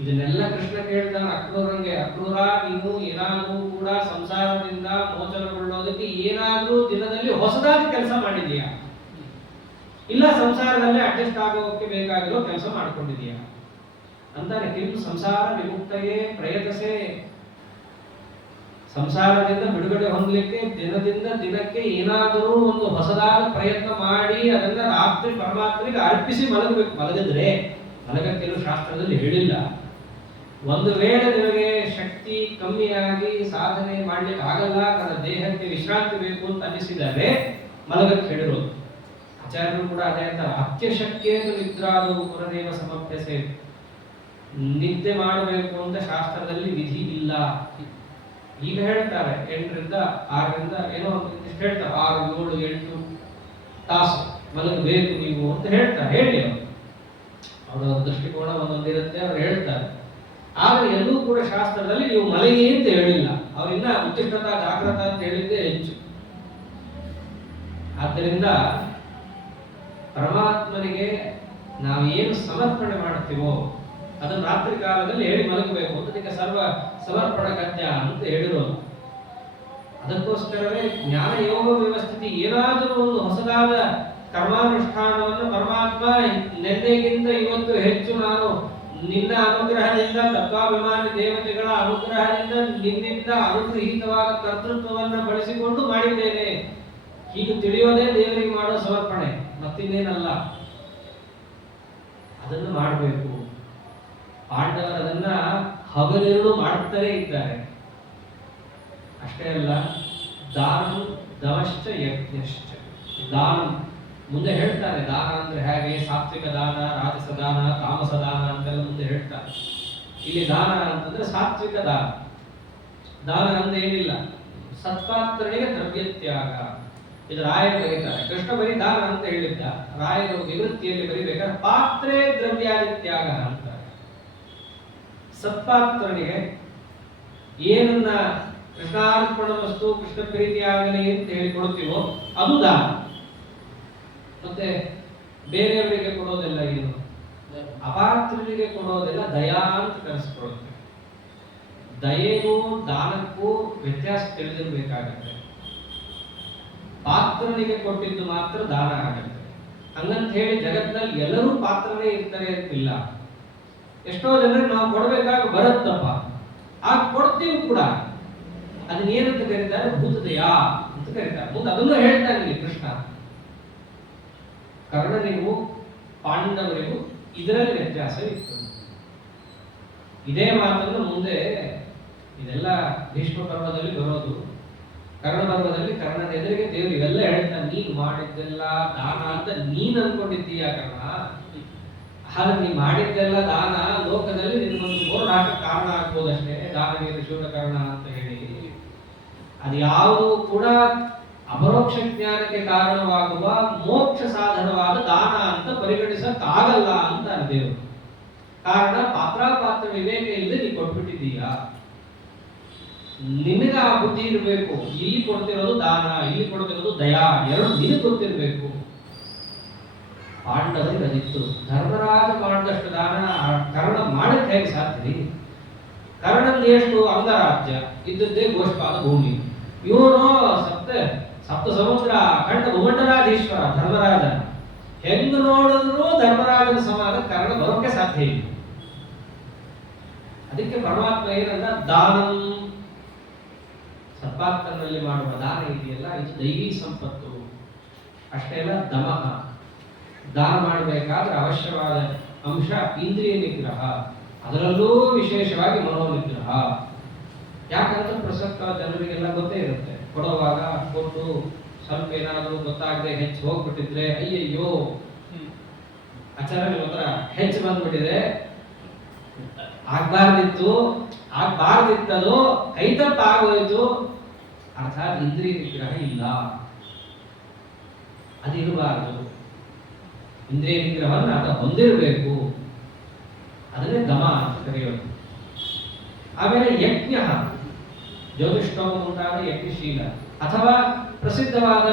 ಇದನ್ನೆಲ್ಲ ಕೃಷ್ಣ ಕೇಳ್ತಾನೆ ಅಕ್ರೂರಂಗೆ, ಅಕ್ರೂರ ನೀನು ಏನಾದರೂ ಕೂಡ ಸಂಸಾರದಿಂದ ಮೋಚನಗೊಳ್ಳೋದಕ್ಕೆ ಏನಾದರೂ ದಿನದಲ್ಲಿ ಹೊಸದಾಗಿ ಕೆಲಸ ಮಾಡಿದೀಯಾ? ಇಲ್ಲ ಸಂಸಾರದಲ್ಲೇ ಅಡ್ಜಸ್ಟ್ ಆಗೋಕ್ಕೆ ಬೇಕಾಗಿರೋ ಕೆಲಸ ಮಾಡ್ಕೊಂಡಿದೀಯಾ ಅಂತಾನೆ. ಕಿಂ ಸಂಸಾರ ವಿಮುಕ್ತಯೇ ಪ್ರಯತಸೆ. ಸಂಸಾರದಿಂದ ಬಿಡುಗಡೆ ಹೊಂದಲಿಕ್ಕೆ ದಿನದಿಂದ ದಿನಕ್ಕೆ ಏನಾದರೂ ಒಂದು ಹೊಸದಾದ ಪ್ರಯತ್ನ ಮಾಡಿ ಅದನ್ನ ರಾತ್ರಿ ಪರಮಾತ್ಮನಿಗೆ ಅರ್ಪಿಸಿ ಮಲಗಬೇಕು. ಮಲಗಿದ್ರೆ ಮಲಗಕ್ಕೆಲ್ಲೂ ಶಾಸ್ತ್ರದಲ್ಲಿ ಹೇಳಿಲ್ಲ. ಒಂದು ವೇಳೆ ನಿಮಗೆ ಶಕ್ತಿ ಕಮ್ಮಿಯಾಗಿ ಸಾಧನೆ ಮಾಡ್ಲಿಕ್ಕೆ ಆಗಲ್ಲ, ನನ್ನ ದೇಹಕ್ಕೆ ವಿಶ್ರಾಂತಿ ಬೇಕು ಅಂತ ಅನಿಸಿದರೆ ಮಲಗಕ್ಕೆ ಹೇಳಿರೋದು. ಆಚಾರ್ಯರು ಕೂಡ ಅದೇ ಅಂತಾರೆ, ಅತ್ಯಶಕ್ಯೇತು ನಿದ್ರಾದು ಪುರದೇವ ಸಮಭ್ಯಸೆ. ನಿದ್ದೆ ಮಾಡಬೇಕು ಅಂತ ಶಾಸ್ತ್ರದಲ್ಲಿ ವಿಧಿ ಇಲ್ಲ. ಈಗ ಹೇಳ್ತಾರೆ 8ರಿಂದ 6ರಿಂದ ಏನೋ ಇಷ್ಟು ಹೇಳ್ತಾರೆ, 6, 7, 8 ತಾಸು ಮಲಗಬೇಕು ನೀವು ಅಂತ ಹೇಳ್ತಾರೆ. ಹೇಳಿ ಅವರ ದೃಷ್ಟಿಕೋನ ಒಂದೊಂದಿರುತ್ತೆ, ಅವ್ರು ಹೇಳ್ತಾರೆ. ಆದ್ರೆ ಎಲ್ಲೂ ಕೂಡ ಶಾಸ್ತ್ರದಲ್ಲಿ ನೀವು ಮಲಗಿ ಅಂತ ಹೇಳಿಲ್ಲ. ಅವರಿನ್ನ ಉತ್ತಿಷ್ಠತಾ ಜಾಗೃತ ಅಂತ ಹೇಳಿದ್ದೇ ಹೆಚ್ಚು. ಆದ್ದರಿಂದ ಪರಮಾತ್ಮನಿಗೆ ನಾವೇನು ಸಮರ್ಪಣೆ ಮಾಡ್ತೀವೋ ಅದನ್ನು ರಾತ್ರಿ ಕಾಲದಲ್ಲಿ ಹೇಳಿ ಮಲಗಬೇಕು ಅಂತ ಅದಕ್ಕೆ ಸರ್ವ ಸಮರ್ಪಣ ಗದ್ಯ ಅಂತ ಹೇಳಿರೋದು. ಅದಕ್ಕೋಸ್ಕರವೇ ಜ್ಞಾನ ಯೋಗ ವ್ಯವಸ್ಥಿತಿ. ಏನಾದರೂ ಒಂದು ಹೊಸದಾದ ಕರ್ಮಾನುಷ್ಠಾನವನ್ನು ಪರಮಾತ್ಮ ನೆನ್ನೆಗಿಂತ ಇವತ್ತು ಹೆಚ್ಚು ನಾನು ನಿನ್ನ ಅನುಗ್ರಹದಿಂದ, ತತ್ವಾಭಿಮಾನಿ ದೇವತೆಗಳ ಅನುಗ್ರಹದಿಂದ ನಿನ್ನಿಂದ ಅನುಗ್ರಹೀತವಾದ ಕರ್ತೃತ್ವವನ್ನು ಬಳಸಿಕೊಂಡು ಮಾಡಿದ್ದೇನೆ, ಹೀಗೆ ತಿಳಿಯೋದೇ ದೇವರಿಗೆ ಮಾಡೋ ಸಮರ್ಪಣೆ, ಮತ್ತಿನ್ನೇನಲ್ಲ. ಅದನ್ನು ಮಾಡಬೇಕು. ಪಾಂಡವರು ಅದನ್ನ ಹಗಲಿರುಳು ಮಾಡುತ್ತಲೇ ಇದ್ದಾರೆ. ಅಷ್ಟೇ ಅಲ್ಲ, ದಾನ ದಮಶ್ಚ ಯಜ್ಞಶ್ಚ. ದಾನ ಮುಂದೆ ಹೇಳ್ತಾರೆ, ದಾನ ಅಂದ್ರೆ ಹೇಗೆ, ಸಾತ್ವಿಕ ದಾನ, ರಾಜಸ ದಾನ, ತಾಮಸ ದಾನ ಅಂತೆಲ್ಲ ಮುಂದೆ ಹೇಳ್ತಾರೆ. ಇಲ್ಲಿ ದಾನ ಅಂತಂದ್ರೆ ಸಾತ್ವಿಕ ದಾನ. ದಾನ ಅಂದ್ರೆ ಏನಿಲ್ಲ, ಸತ್ಪಾತ್ರನಿಗೆ ದ್ರವ್ಯತ್ಯಾಗ. ಇದು ರಾಯರು ಬರೀತಾರೆ. ಕೃಷ್ಣ ಬರೀ ದಾನ ಅಂತ ಹೇಳಿದ್ದ, ರಾಯರು ವಿವೃತ್ತಿಯಲ್ಲಿ ಬರೀಬೇಕಾದ್ರೆ ಪಾತ್ರೆ ದ್ರವ್ಯಾದಿತ್ಯಾಗ ಅಂತಾರೆ. ಸತ್ಪಾತ್ರನಿಗೆ ಏನನ್ನ ಕೃಷ್ಣಾರ್ಪಣ ವಸ್ತು, ಕೃಷ್ಣ ಪ್ರೀತಿ ಆಗಲಿ ಅಂತ ಹೇಳಿ ಕೊಡ್ತೀವೋ ಅದು ದಾನ. ಮತ್ತೆ ಬೇರೆಯವರಿಗೆ ಕೊಡೋದೆಲ್ಲ ಏನು, ಅಪಾತ್ರರಿಗೆ ಕೊಡೋದೆಲ್ಲ ದಯಾ ಅಂತ ಕರೆಸ್ಕೊಡುತ್ತೆ. ದಯೆಗೂ ದಾನಕ್ಕೂ ವ್ಯತ್ಯಾಸ ತಿಳಿದಿರ್ಬೇಕಾಗತ್ತೆ. ಪಾತ್ರನಿಗೆ ಕೊಟ್ಟಿದ್ದು ಮಾತ್ರ ದಾನ ಆಗುತ್ತೆ. ಹಂಗಂತ ಹೇಳಿ ಜಗತ್ತಿನಲ್ಲಿ ಎಲ್ಲರೂ ಪಾತ್ರನೇ ಇರ್ತಾರೆ ಅಂತಿಲ್ಲ. ಎಷ್ಟೋ ಜನರಿಗೆ ನಾವು ಕೊಡಬೇಕಾಗ ಬರುತ್ತಪ್ಪ, ಆಗ ಕೊಡ್ತೀವಿ ಕೂಡ. ಅದನ್ನೇನಂತ ಕರೀತಾರೆ, ಭೂತದಯ ಅಂತ ಕರೀತಾರೆ. ಮುಂದೆ ಅದನ್ನು ಹೇಳ್ತಾನೆ ಇಲ್ಲಿ ಕೃಷ್ಣ. ಕರ್ಣನಿಗೂ ಪಾಂಡವರಿಗೂ ಇದರಲ್ಲಿ ವ್ಯತ್ಯಾಸ ಇತ್ತು. ಇದೇ ಮಾತನ್ನು ಮುಂದೆ ಇದೆಲ್ಲ ಭೀಷ್ಮ ಪರ್ವದಲ್ಲಿ ಬರೋದು. ಕರ್ಣ ಪರ್ವದಲ್ಲಿ ಕರ್ಣನ ಎದುರಿಗೆ ದೇವರು ಇವೆಲ್ಲ ಹೇಳ್ತಾನೆ, ನೀನ್ ಮಾಡಿದ್ದೆಲ್ಲ ದಾನ ಅಂತ ನೀನ್ ಅನ್ಕೊಂಡಿದ್ದೀಯ ಕರ್ಣ. ಹಾಗೆ ನೀ ಮಾಡಿದ್ದೆಲ್ಲ ದಾನ ಲೋಕದಲ್ಲಿ ನಿನ್ಗೊಂದು ಬೋರ್ಡ್ ಹಾಕಕ್ಕೆ ಕಾರಣ ಆಗ್ಬೋದಷ್ಟೇ, ದಾನವೀರ ಶೂರಕರ್ಣ ಅಂತ ಹೇಳಿ. ಅದು ಯಾವುದು ಕೂಡ ಅಪರೋಕ್ಷ ಜ್ಞಾನಕ್ಕೆ ಕಾರಣವಾಗುವ ಮೋಕ್ಷ ಸಾಧನವಾದ ದಾನ ಅಂತ ಪರಿಗಣಿಸಕ್ಕಾಗಲ್ಲ ಅಂತ ದೇವರು. ಕಾರಣ ಪಾತ್ರಾಪಾತ್ರ ವಿವೇಕ ಇಲ್ಲದೆ ನೀ ಕೊಟ್ಬಿಟ್ಟಿದ್ದೀಯ. ನಿನಗೆ ಆ ಬುದ್ಧಿ ಇರಬೇಕು. ಇಲ್ಲಿ ಕೊಡ್ತಿರೋದು ದಾನ, ಇಲ್ಲಿ ಕೊಡ್ತಿರೋದು ದಯಾ, ಎರಡು ನಿನಗೆ ಗೊತ್ತಿರಬೇಕು. ಪಾಂಡವರಿಗೆ ಅದಿತ್ತು. ಧರ್ಮರಾಜ ಮಾಡಿದಷ್ಟು ದಾನ ಕರ್ಣ ಮಾಡಕ್ಕೆ ಹೇಗೆ ಸಾಧ್ಯ? ಕರ್ಣಂದು ಎಷ್ಟು ಅಂಗರಾಜ್ಯ ಇದ್ದದ್ದೇ ಗೋಷ್ಪಾದ ಭೂಮಿ. ಇವನು ಸಪ್ತ ಸಮುದ್ರ ಕಂಡ ಭೂಮಂಡಲಾಧೀಶ್ವರ ಧರ್ಮರಾಜ. ಹೆಂಗ್ ನೋಡಿದ್ರು ಧರ್ಮರಾಜನ ಸಮಾನ ಕರ್ಣ ಬರೋಕ್ಕೆ ಸಾಧ್ಯ ಇಲ್ಲ. ಅದಕ್ಕೆ ಪರಮಾತ್ಮ ಏನಂದ, ದಾನಂ ಸರ್ಪಾತ್ಮನಲ್ಲಿ ಮಾಡುವ ದಾನ ಇದೆಯಲ್ಲ, ಇದು ದೈವಿ ಸಂಪತ್ತು. ಅಷ್ಟೇ ಅಲ್ಲ, ದಮಃ, ದಾನ ಮಾಡಬೇಕಾದ್ರೆ ಅವಶ್ಯವಾದ ಅಂಶ ಇಂದ್ರಿಯ ನಿಗ್ರಹ, ಅದರಲ್ಲೂ ವಿಶೇಷವಾಗಿ ಮನೋನಿಗ್ರಹ. ಯಾಕಂದ್ರೆ ಪ್ರಸಕ್ತ ಜನರಿಗೆಲ್ಲ ಗೊತ್ತೇ ಇರುತ್ತೆ, ಕೊಡುವಾಗ ಕೊಟ್ಟು ಸ್ವಲ್ಪ ಏನಾದರೂ ಗೊತ್ತಾಗದೆ ಹೆಚ್ಚು ಹೋಗ್ಬಿಟ್ಟಿದ್ರೆ ಅಯ್ಯಯ್ಯೋ ಆಚಾರ ಹತ್ರ ಹೆಚ್ಚು ಬಂದ್ಬಿಟ್ಟಿದೆ, ಆಗ್ಬಾರ್ದಿತ್ತದು, ಕೈತಪ್ಪ ಆಗೋಯ್ತು, ಅರ್ಥಾತ್ ಇಂದ್ರಿಯ ನಿಗ್ರಹ ಇಲ್ಲ, ಅದಿರಬಾರದು. ಇಂದ್ರಿಯ ನಿಗ್ರಹವನ್ನು ಆತ ಹೊಂದಿರಬೇಕು, ಅದನ್ನೇ ದಮ ಅಂತ ಕರೆಯೋದು. ಆಮೇಲೆ ಯಜ್ಞ, ಜ್ಯೋತಿಷ್ಠೋಮ ಮುಂತಾದ ಯಜ್ಞಶೀಲ, ಅಥವಾ ಪ್ರಸಿದ್ಧವಾದ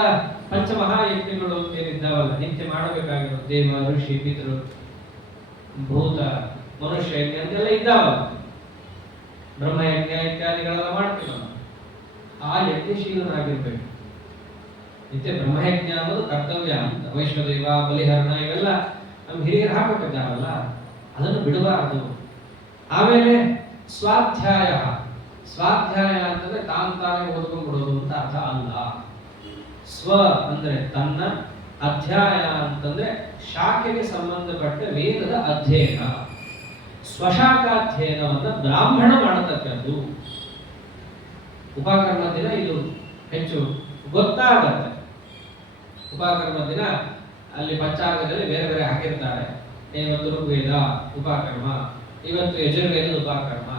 ಪಂಚಮಹಾಯಜ್ಞಗಳು ಏನಿದ್ದಾವಲ್ಲ, ನಿತ್ಯ ಮಾಡಬೇಕಾಗಿರೋ ದೇವ, ಋಷಿ, ಪಿತೃ, ಭೂತ, ಮನುಷ್ಯ ಯಜ್ಞ ಅಂತೆಲ್ಲ ಇದ್ದಾವಲ್ಲ, ಬ್ರಹ್ಮಯಜ್ಞ ಇತ್ಯಾದಿಗಳೆಲ್ಲ ಮಾಡ್ತೀವಿ ನಾವು. ಆ ಯಜ್ಞಶೀಲನಾಗಿರ್ಬೇಕು. ನಿತ್ಯ ಬ್ರಹ್ಮಯಜ್ಞ ಅನ್ನೋದು ಕರ್ತವ್ಯ ಅಂತ, ವೈಶ್ವದೇವ, ಬಲಿಹರಣ ಇವೆಲ್ಲ ನಮ್ಮ ಹಿರಿಯರು ಹಾಕೊಟ್ಟಿದ್ದಾರಲ್ಲ, ಅದನ್ನು ಬಿಡಬಾರದು. ಆಮೇಲೆ ಸ್ವಾಧ್ಯಾಯ, ಸ್ವಾಧ್ಯಾಯ ಅಂತಂದ್ರೆ ತಾನೇ ಓದ್ಕೊಂಡ್ಬಿಡೋದು ಅಂತ ಅರ್ಥ ಅಲ್ಲ. ಸ್ವ ಅಂದ್ರೆ ತನ್ನ, ಅಧ್ಯಾಯ ಅಂತಂದ್ರೆ ಶಾಖೆಗೆ ಸಂಬಂಧಪಟ್ಟ ವೇದದ ಅಧ್ಯಯನ. ಸ್ವಶಾಖಾಧ್ಯಯನವನ್ನ ಬ್ರಾಹ್ಮಣ ಮಾಡತಕ್ಕದ್ದು. ಉಪಕರ್ಮ ದಿನ ಇದು ಹೆಚ್ಚು ಗೊತ್ತಾಗತ್ತೆ. ಉಪಕರ್ಮ ದಿನ ಅಲ್ಲಿ ಪಂಚಾಂಗದಲ್ಲಿ ಬೇರೆ ಬೇರೆ ಹಾಕಿರ್ತಾರೆ, ಇವತ್ತು ಋಗ್ವೇದ ಉಪಕರ್ಮ, ಇವತ್ತು ಯಜುರ್ವೇದ ಉಪಕರ್ಮ.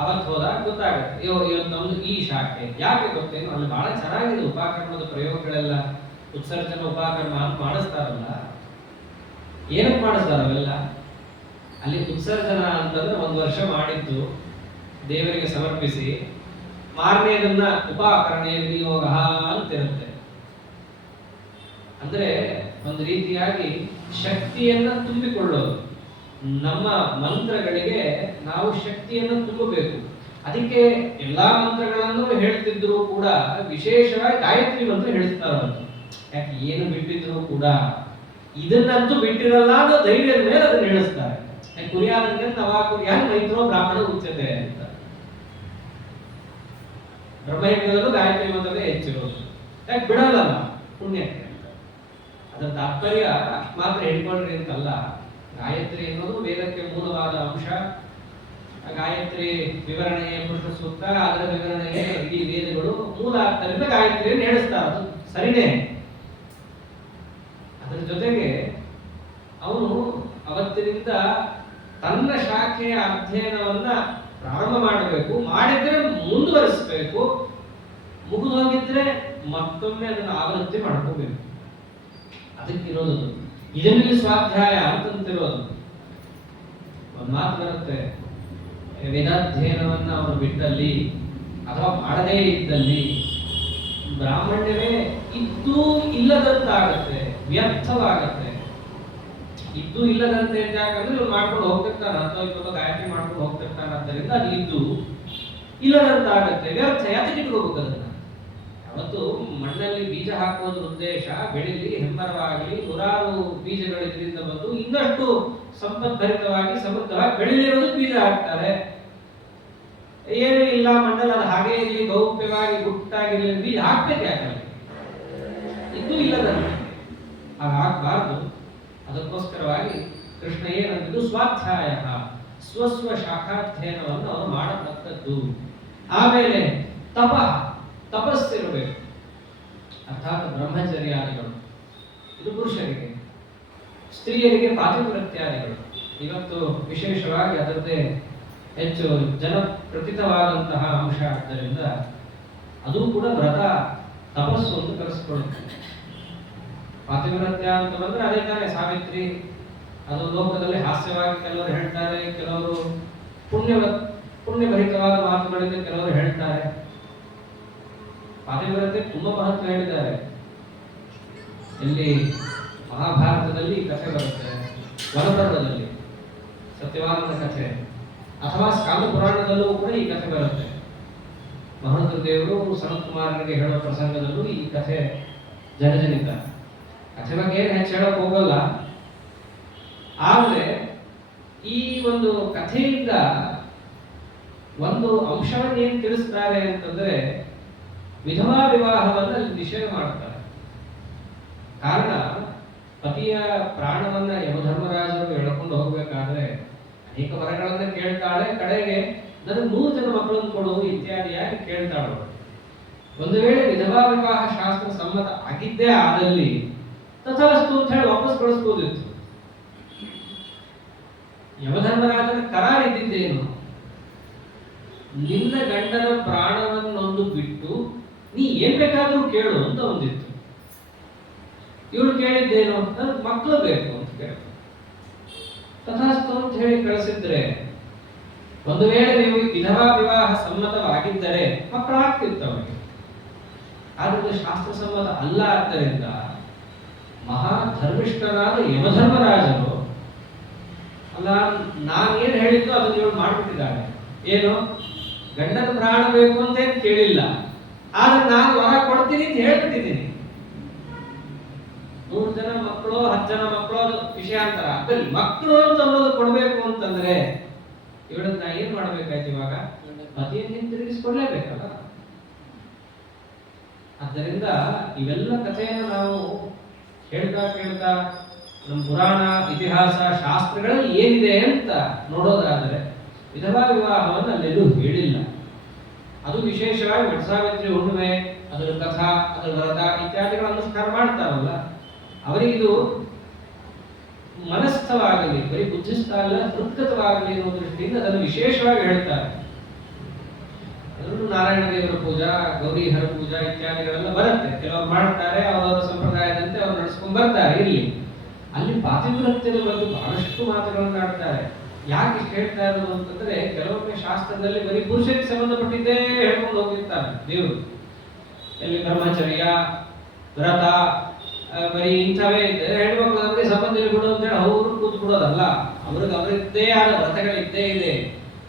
ಅವತ್ತು ಹೋದಾಗ ಗೊತ್ತಾಗುತ್ತೆ, ಇವತ್ತು ನಮ್ದು ಈ ಶಾಖೆ. ಯಾಕೆ ಗೊತ್ತೇನು, ಅಲ್ಲಿ ಬಹಳ ಚೆನ್ನಾಗಿದೆ ಉಪಕರ್ಮದ ಪ್ರಯೋಗಗಳೆಲ್ಲ. ಉತ್ಸರ್ಜನ ಉಪಕರ್ಮ ಅಂತ ಮಾಡಿಸ್ತಾರಲ್ಲ, ಏನಕ್ಕೆ ಮಾಡಿಸ್ತಾರ ಅವೆಲ್ಲ? ಅಲ್ಲಿ ಉತ್ಸರ್ಜನ ಅಂತಂದ್ರೆ ಒಂದು ವರ್ಷ ಮಾಡಿದ್ದು ದೇವರಿಗೆ ಸಮರ್ಪಿಸಿ, ಮಾರನೇದನ್ನ ಉಪಕರಣೆ ವಿನಿಯೋಗ ಅಂತಿರುತ್ತೆ. ಅಂದ್ರೆ ಒಂದು ರೀತಿಯಾಗಿ ಶಕ್ತಿಯನ್ನ ತುಂಬಿಕೊಳ್ಳೋದು. ನಮ್ಮ ಮಂತ್ರಗಳಿಗೆ ನಾವು ಶಕ್ತಿಯನ್ನು ತುಂಬಬೇಕು. ಅದಕ್ಕೆ ಎಲ್ಲಾ ಮಂತ್ರಗಳನ್ನು ಹೇಳ್ತಿದ್ರು ಕೂಡ ವಿಶೇಷವಾಗಿ ಗಾಯತ್ರಿ ಮಂತ್ರ ಹೇಳ್ತಾರಂತ. ಯಾಕೆ ಏನು ಬಿಟ್ಟಿದ್ರು ಕೂಡ ಇದನ್ನಂತೂ ಬಿಟ್ಟಿರಲ್ಲ ಅನ್ನೋ ಧೈರ್ಯದ ಮೇಲೆ ಅದನ್ನ ಹೇಳಿಸ್ತಾರೆ. ಕುರಿಯಾದಂಗೆ ನವಾ ಕುರಿಯಾನ್ ರೈತರೋ ಬ್ರಾಹ್ಮಣ ಉಚ್ಚತೆ ಅಂತ. ಬ್ರಹ್ಮಯಜ್ಞದಲ್ಲೂ ಗಾಯತ್ರಿ ಮಂತ್ರವೇ ಹೆಚ್ಚಿರೋದು. ಯಾಕೆ ಬಿಡಲ್ಲ ಪುಣ್ಯಕ್ಕೆ ಅಂತ. ಅದರ ತಾತ್ಪರ್ಯ ಅಷ್ಟು ಮಾತ್ರ ಹೇಳ್ಕೊಂಡ್ರಿ ಅಂತಲ್ಲ. ಗಾಯತ್ರಿ ಎನ್ನುವುದು ವೇದಕ್ಕೆ ಮೂಲವಾದ ಅಂಶ. ಗಾಯತ್ರಿ ವಿವರಣೆಯೇ ಪುರುಷ ಸೂಕ್ತ, ಅದರ ವಿವರಣೆಯೇ ಇಡೀ ವೇದಗಳು ಮೂಲ. ಆದ್ದರಿಂದ ಗಾಯತ್ರಿಯನ್ನು ಹೇಳಿಸ್ತಾರೆ, ಅದು ಸರಿನೇ. ಅದರ ಜೊತೆಗೆ ಅವನು ಅವತ್ತಿನಿಂದ ತನ್ನ ಶಾಖೆಯ ಅಧ್ಯಯನವನ್ನ ಪ್ರಾರಂಭ ಮಾಡಬೇಕು. ಮಾಡಿದ್ರೆ ಮುಂದುವರಿಸಬೇಕು. ಮುಗಿದು ಹೋಗಿದ್ರೆ ಮತ್ತೊಮ್ಮೆ ಅದನ್ನು ಆವೃತ್ತಿ ಮಾಡ್ಕೋಬೇಕು. ಅದಕ್ಕಿರೋದು ಇದರಲ್ಲಿ ಸ್ವಾಧ್ಯಾಯ ಅಂತಂತಿರೋದು. ಒಂದು ಮಾತು ಬರುತ್ತೆ, ವೇದಾಧ್ಯಯನವನ್ನ ಅವನು ಬಿಟ್ಟಲ್ಲಿ ಅಥವಾ ಮಾಡದೇ ಇದ್ದಲ್ಲಿ ಬ್ರಾಹ್ಮಣ್ಯವೇ ಇದ್ದೂ ಇಲ್ಲದಂತಾಗತ್ತೆ, ವ್ಯರ್ಥವಾಗತ್ತೆ. ಇದ್ದು ಇಲ್ಲದಂತೆ ಯಾಕಂದ್ರೆ ಇವ್ರು ಮಾಡ್ಕೊಂಡು ಹೋಗ್ತಿರ್ತಾನ, ಅಥವಾ ಇವಾಗ ಗಾಯತ್ರಿ ಮಾಡ್ಕೊಂಡು ಹೋಗ್ತಿರ್ತಾನ. ಆದ್ದರಿಂದ ಅದು ಇದ್ದು ಇಲ್ಲದಂತಾಗತ್ತೆ, ವ್ಯರ್ಥ. ಯಾತಕ್ಕೆ ಇಟ್ಕೋಬೇಕು ಅದನ್ನ? ಅವತ್ತು ಮಣ್ಣಲ್ಲಿ ಬೀಜ ಹಾಕೋದ್ರ ಉದ್ದೇಶ ಬೆಳಿಲಿ, ಹೆಮ್ಮರವಾಗಲಿ, ನೂರಾರು ಬೀಜಗಳು ಇದರಿಂದ ಬಂದು ಇನ್ನಷ್ಟು ಸಂಪದ್ಭರಿತವಾಗಿ ಸಮೃದ್ಧವಾಗಿ ಬೆಳಿಲಿರೋದು ಬೀಜ ಹಾಕ್ತಾರೆ. ಏನೂ ಇಲ್ಲ ಮಣ್ಣಲ್ಲಿ ಅದು ಹಾಗೆ ಇರಲಿ, ಗೌಪ್ಯವಾಗಿ ಗುಟ್ಟಾಗಿರಲಿ, ಬೀಜ ಹಾಕ್ಬೇಕು. ಯಾಕಂದ್ರೆ ಇದು ಇಲ್ಲದಂತೆ ಹಾಗಾಗಬಾರ್ದು. ಅದಕ್ಕೋಸ್ಕರವಾಗಿ ಕೃಷ್ಣ ಏನಂತಿದ್ದು ಸ್ವಾಧ್ಯಾಯ, ಸ್ವಸ್ವ ಶಾಖಾಧ್ಯಯನವನ್ನು ಅವನು ಮಾಡತಕ್ಕದ್ದು. ಆಮೇಲೆ ತಪಸ್ಸಿರಬೇಕು, ಅರ್ಥಾತ್ ಬ್ರಹ್ಮಚರ್ಯಾದಿಗಳು. ಇದು ಪುರುಷರಿಗೆ. ಸ್ತ್ರೀಯರಿಗೆ ಪಾತಿವ್ರತ್ಯಾದಿಗಳು. ಇವತ್ತು ವಿಶೇಷವಾಗಿ ಅದರದ್ದೇ ಹೆಚ್ಚು ಜನಪ್ರತಿತವಾದಂತಹ ಅಂಶ ಆದ್ದರಿಂದ ಅದು ಕೂಡ ವ್ರತ ತಪಸ್ಸು ಅಂತ ಕರೆಸಿಕೊಳ್ಳುತ್ತೆ. ಪಾತಿವ್ರತ್ಯ ಅಂತ ಬಂದ್ರೆ ಅದೇ ತಾನೇ ಸಾವಿತ್ರಿ. ಅದು ಲೋಕದಲ್ಲಿ ಹಾಸ್ಯವಾಗಿ ಕೆಲವರು ಹೇಳ್ತಾರೆ, ಕೆಲವರು ಪುಣ್ಯಭರಿತವಾದ ಮಾತುಗಳಿಂದ ಕೆಲವರು ಹೇಳ್ತಾರೆ. ಪಾತಿವ್ರತ್ಯ ತುಂಬಾ ಮಹತ್ವ ಹೇಳಿದ್ದಾರೆ. ಇಲ್ಲಿ ಮಹಾಭಾರತದಲ್ಲಿ ಕಥೆ ಬರುತ್ತೆ, ವನಪರ್ವದಲ್ಲಿ ಸತ್ಯವಾನನ ಕಥೆ, ಅಥವಾ ಸ್ಕಾಂದ ಪುರಾಣದಲ್ಲೂ ಕೂಡ ಈ ಕಥೆ ಬರುತ್ತೆ. ಮಹಂತ ದೇವರು ಸನತ್ ಕುಮಾರನಿಗೆ ಹೇಳೋ ಪ್ರಸಂಗದಲ್ಲೂ ಈ ಕಥೆ ಜನಜನಿತ. ಕಥೆ ಬಗ್ಗೆ ಏನು ಹೆಚ್ಚು ಹೇಳಕ್ ಹೋಗಲ್ಲ. ಆದ್ರೆ ಈ ಒಂದು ಕಥೆಯಿಂದ ಒಂದು ಅಂಶವನ್ನು ಏನ್ ತಿಳಿಸ್ತಾರೆ ಅಂತಂದ್ರೆ, ವಿಧವಾ ವಿವಾಹವನ್ನು ಅಲ್ಲಿ ನಿಷೇಧ ಮಾಡ್ತಾರೆ. ಕಾರಣ, ಪತಿಯ ಪ್ರಾಣವನ್ನ ಯಮಧರ್ಮರಾಜರು ಎಳ್ಕೊಂಡು ಹೋಗ್ಬೇಕಾದ್ರೆ ಅನೇಕ ವರಗಳನ್ನ ಕೇಳ್ತಾಳೆ. ಕಡೆಗೆ ನನಗೆ 3 ಜನ ಮಕ್ಕಳನ್ನು ಕೊಡು ಇತ್ಯಾದಿಯಾಗಿ ಕೇಳ್ತಾಳು. ಒಂದು ವೇಳೆ ವಿಧವಾ ವಿವಾಹ ಶಾಸ್ತ್ರ ಸಮ್ಮತ ಆಗಿದ್ದೇ ಆದಲ್ಲಿ ತಥಾಸ್ತು ಅಂತ ಹೇಳಿ ವಾಪಸ್ ಕಳಿಸ್ಬೋದಿತ್ತು. ಯಮಧರ್ಮರಾಜನ ಕರಾರ್ ಇದ್ದಿದ್ದೇನು? ನಿನ್ನ ಗಂಡನ ಪ್ರಾಣವನ್ನೊಂದು ಬಿಟ್ಟು ನೀ ಏನ್ ಬೇಕಾದ್ರೂ ಕೇಳು ಅಂತ ಒಂದಿತ್ತು. ಇವಳು ಕೇಳಿದ್ದೇನು? ನನಗೆ ಮಕ್ಕಳು ಬೇಕು ಅಂತ ಕೇಳ. ತಥಾಸ್ತು ಅಂತ ಹೇಳಿ ಕಳಿಸಿದ್ರೆ, ಒಂದು ವೇಳೆ ನೀವು ವಿಧವಾ ವಿವಾಹ ಸಮ್ಮತವಾಗಿದ್ದರೆ ಮಕ್ಕಳಾಗ್ತಿತ್ತು ಅವರಿಗೆ. ಆದ್ರೆ ಶಾಸ್ತ್ರ ಸಮ್ಮತ ಅಲ್ಲ. ಆದ್ದರಿಂದ ಮಹಾ ಧರ್ಮಿಷ್ಠರಾದ ಯಮಧರ್ಮರಾಜರು ಅಲ್ಲ, ನಾನೇನು ಹೇಳಿದ್ದು ಅದನ್ನು ಇವಳು ಮಾಡ್ಬಿಟ್ಟಿದ್ದಾಳೆ. ಏನು? ಗಂಡನ ಪ್ರಾಣ ಬೇಕು ಅಂತ ಕೇಳಿಲ್ಲ, ಆದ್ರೆ ನಾನು ವರ ಕೊಡ್ತೀನಿ ಅಂತ ಹೇಳ್ಬಿಟ್ಟಿದ್ದೀನಿ. 3 ಜನ ಮಕ್ಕಳು 10 ಜನ ಮಕ್ಕಳು ಅದು ವಿಷಯಾಂತರ. ಅದ್ರಲ್ಲಿ ಮಕ್ಕಳು ಅಂತ ಅನ್ನೋದು ಕೊಡ್ಬೇಕು ಅಂತಂದ್ರೆ ಇವಳನ್ನ ನಾ ಏನ್ ಮಾಡ್ಬೇಕಾಯ್ತು? ಇವಾಗ ಪತಿಯನ್ನು ಹಿಂತಿರುಗಿಸ್ಕೊಡ್ಲೇಬೇಕಲ್ಲ. ಆದ್ದರಿಂದ ಇವೆಲ್ಲ ಕಥೆಯನ್ನು ನಾವು ಕೇಳ್ತಾ ಕೇಳ್ತಾ ನಮ್ಮ ಪುರಾಣ, ಇತಿಹಾಸ, ಶಾಸ್ತ್ರಗಳಲ್ಲಿ ಏನಿದೆ ಅಂತ ನೋಡೋದಾದರೆ ವಿಧವಾ ವಿವಾಹವನ್ನು ಅಲ್ಲೆಲ್ಲೂ ಹೇಳಿಲ್ಲ. ಅದು ವಿಶೇಷವಾಗಿ ವಟಸಾವಿತ್ರಿ ಹುಣ್ಣಿಮೆ, ಅದರ ಕಥಾ, ಅದರ ವ್ರತ ಇತ್ಯಾದಿಗಳ ಅನುಷ್ಠಾನ ಮಾಡ್ತಾರಲ್ಲ, ಅವರಿಗಿದು ಮನಸ್ಥವಾಗಲಿ, ಬರೀ ಬುದ್ಧಿಸ್ಥ ಅಲ್ಲ, ಹೃತ್ಗತವಾಗಲಿ ಅನ್ನೋ ದೃಷ್ಟಿಯಿಂದ ಅದನ್ನು ವಿಶೇಷವಾಗಿ ಹೇಳ್ತಾರೆ. ಅದರಲ್ಲೂ ನಾರಾಯಣ ದೇವರ ಪೂಜಾ, ಗೌರಿಹರ ಪೂಜಾ ಇತ್ಯಾದಿಗಳೆಲ್ಲ ಬರುತ್ತೆ. ಕೆಲವರು ಮಾಡ್ತಾರೆ, ಅವರವರ ಸಂಪ್ರದಾಯದಂತೆ ಅವರು ನಡೆಸ್ಕೊಂಡು ಬರ್ತಾರೆ. ಇಲ್ಲಿ ಅಲ್ಲಿ ಪಾತಿವ್ರತ್ಯದ ಬಗ್ಗೆ ಬಹಳಷ್ಟು ಮಾತುಗಳನ್ನು ಆಡ್ತಾರೆ. ಯಾಕೆ ಇಷ್ಟು ಹೇಳ್ತಾ ಇರೋದು ಅಂತಂದ್ರೆ, ಕೆಲವೊಮ್ಮೆ ಶಾಸ್ತ್ರದಲ್ಲಿ ಬರೀ ಪುರುಷರಿಗೆ ಸಂಬಂಧಪಟ್ಟಿದ್ದೇ ಹೇಳ್ಕೊಂಡು ಹೋಗಿರ್ತಾರೆ ದೇವರು. ಎಲ್ಲಿ ಬ್ರಹ್ಮಚರ್ಯ, ವ್ರತ, ಬರೀ ಇಂಥವೇ ಇದ್ದರೆ ಹೆಣ್ಮಕ್ಳು ನಮಗೆ ಸಂಬಂಧ ಬಿಡು ಅಂತ ಹೇಳಿ ಅವರು ಕೂತ್ ಬಿಡೋದಲ್ಲ. ಅವ್ರಿಗೆ ಅವರಿದ್ದೇ ಆದ ವ್ರತಗಳಿದ್ದೇ ಇದೆ.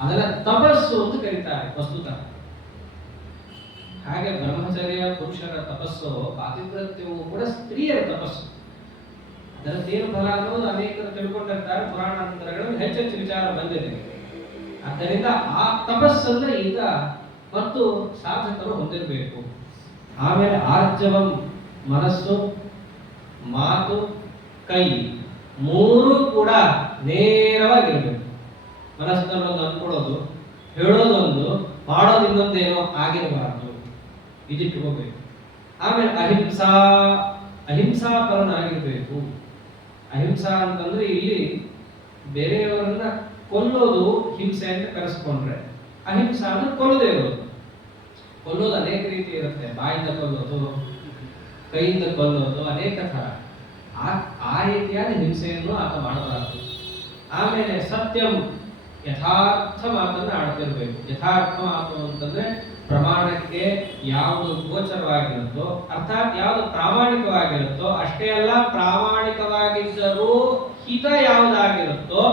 ಅದನ್ನ ತಪಸ್ಸು ಅಂತ ಕರೀತಾರೆ ವಸ್ತುತ. ಹಾಗೆ ಬ್ರಹ್ಮಚರ್ಯ ಪುರುಷರ ತಪಸ್ಸು, ಪಾತಿವ್ರತ್ಯವು ಕೂಡ ಸ್ತ್ರೀಯರ ತಪಸ್ಸು. ಅದರದ್ದೇನು ಫಲ ಅನ್ನೋದು ಅನೇಕರು ತಿಳ್ಕೊಂಡಿರ್ತಾರೆ. ಪುರಾಣಾಂತರಗಳಲ್ಲಿ ಹೆಚ್ಚೆಚ್ಚು ವಿಚಾರ ಬಂದಿದೆ. ಆದ್ದರಿಂದ ಆ ತಪಸ್ಸನ್ನ ಈಗ ಮತ್ತು ಸಾಧಕರು ಹೊಂದಿರಬೇಕು. ಆಮೇಲೆ ಆರ್ಜವಂ, ಮನಸ್ಸು, ಮಾತು, ಕೈ 3 ಕೂಡ ನೇರವಾಗಿರ್ಬೇಕು. ಮನಸ್ಸಿನಲ್ಲೊಂದು ಅಂದ್ಕೊಳ್ಳೋದು, ಹೇಳೋದೊಂದು, ಮಾಡೋದು ಇನ್ನೊಂದೇನೋ ಆಗಿರಬಾರ್ದು. ಇದಿಟ್ಕೋಬೇಕು. ಆಮೇಲೆ ಅಹಿಂಸಾಪರನಾಗಿರ್ಬೇಕು. ಅಹಿಂಸಾ ಅಂತಂದ್ರೆ ಇಲ್ಲಿ ಬೇರೆಯವರನ್ನ ಕೊಲ್ಲೋದು ಹಿಂಸೆ ಅಂತ ಕರೆಸ್ಕೊಂಡ್ರೆ, ಅಹಿಂಸಾ ಅಂದ್ರೆ ಕೊಲ್ಲದೆ ಇರೋದು. ಕೊಲ್ಲೋದು ಅನೇಕ ರೀತಿ ಇರುತ್ತೆ. ಬಾಯಿಂದ ಕೊಲ್ಲೋದು, ಕೈಯಿಂದ ಕೊಲ್ಲೋದು, ಅನೇಕ ಥರ. ಆ ರೀತಿಯಾದ ಹಿಂಸೆಯನ್ನು ಆತ ಮಾಡಬಾರದು. ಆಮೇಲೆ ಸತ್ಯಂ, ಯಥಾರ್ಥ ಮಾತನ್ನು ಆಡ್ತಿರ್ಬೇಕು. ಯಥಾರ್ಥ ಮಾತು ಅಂತಂದ್ರೆ ಪ್ರಮಾಣಕ್ಕೆ ಯಾವುದು ಗೋಚರವಾಗಿರುತ್ತೋ, ಅರ್ಥಾತ್ ಯಾವುದು ಪ್ರಾಮಾಣಿಕವಾಗಿರುತ್ತೋ, ಅಷ್ಟೇ ಅಲ್ಲ, ಪ್ರಾಮಾಣಿಕವಾಗಿದ್ದರೂ ಹಿತ ಯಾವುದಾಗಿರುತ್ತೋ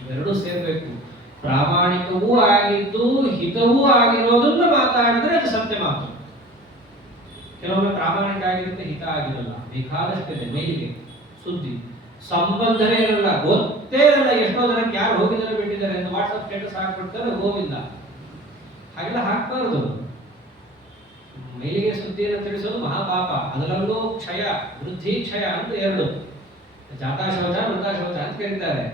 ಇವೆರಡೂ ಸೇರ್ಬೇಕು. ಪ್ರಾಮಾಣಿಕವೂ ಆಗಿದ್ದು ಹಿತವೂ ಆಗಿರೋದನ್ನ ಮಾತಾಡಿದ್ರೆ ಅದು ಸತ್ಯ ಮಾತು. ಕೆಲವೊಮ್ಮೆ ಪ್ರಾಮಾಣಿಕ ಆಗಿರುತ್ತೆ, ಹಿತ ಆಗಿರಲ್ಲ. ಬೇಕಾದಷ್ಟಿದೆ ಮೇಲಿಗೆ ಸುದ್ದಿ, ಸಂಬಂಧವೇ ಇರಲ್ಲ, ಗೊತ್ತೇ ಇರಲ್ಲ. ಎಷ್ಟೋ ಜನಕ್ಕೆ ಯಾರು ಹೋಗಿದ್ದಾರೆ ಬಿಟ್ಟಿದ್ದಾರೆ ಅಂತ ವಾಟ್ಸಪ್ ಸ್ಟೇಟಸ್ ಹಾಕ್ಬಿಡ್ತಾರೆ, ಗೋವಿಂದ. ಹಾಗೆಲ್ಲ ಹಾಕ್ಬಾರದು. ಮೇಲಿಗೆ ಸುದ್ದಿಯನ್ನು ತಿಳಿಸೋದು ಮಹಾಪಾಪ. ಅದರಲ್ಲೂ ಕ್ಷಯ, ವೃದ್ಧಿ ಕ್ಷಯ ಅಂತ 2. ಜಾತಾ ಶೌಚ, ಮೃತ ಶೌಚ ಅಂತ ಕರೀತಾರೆ.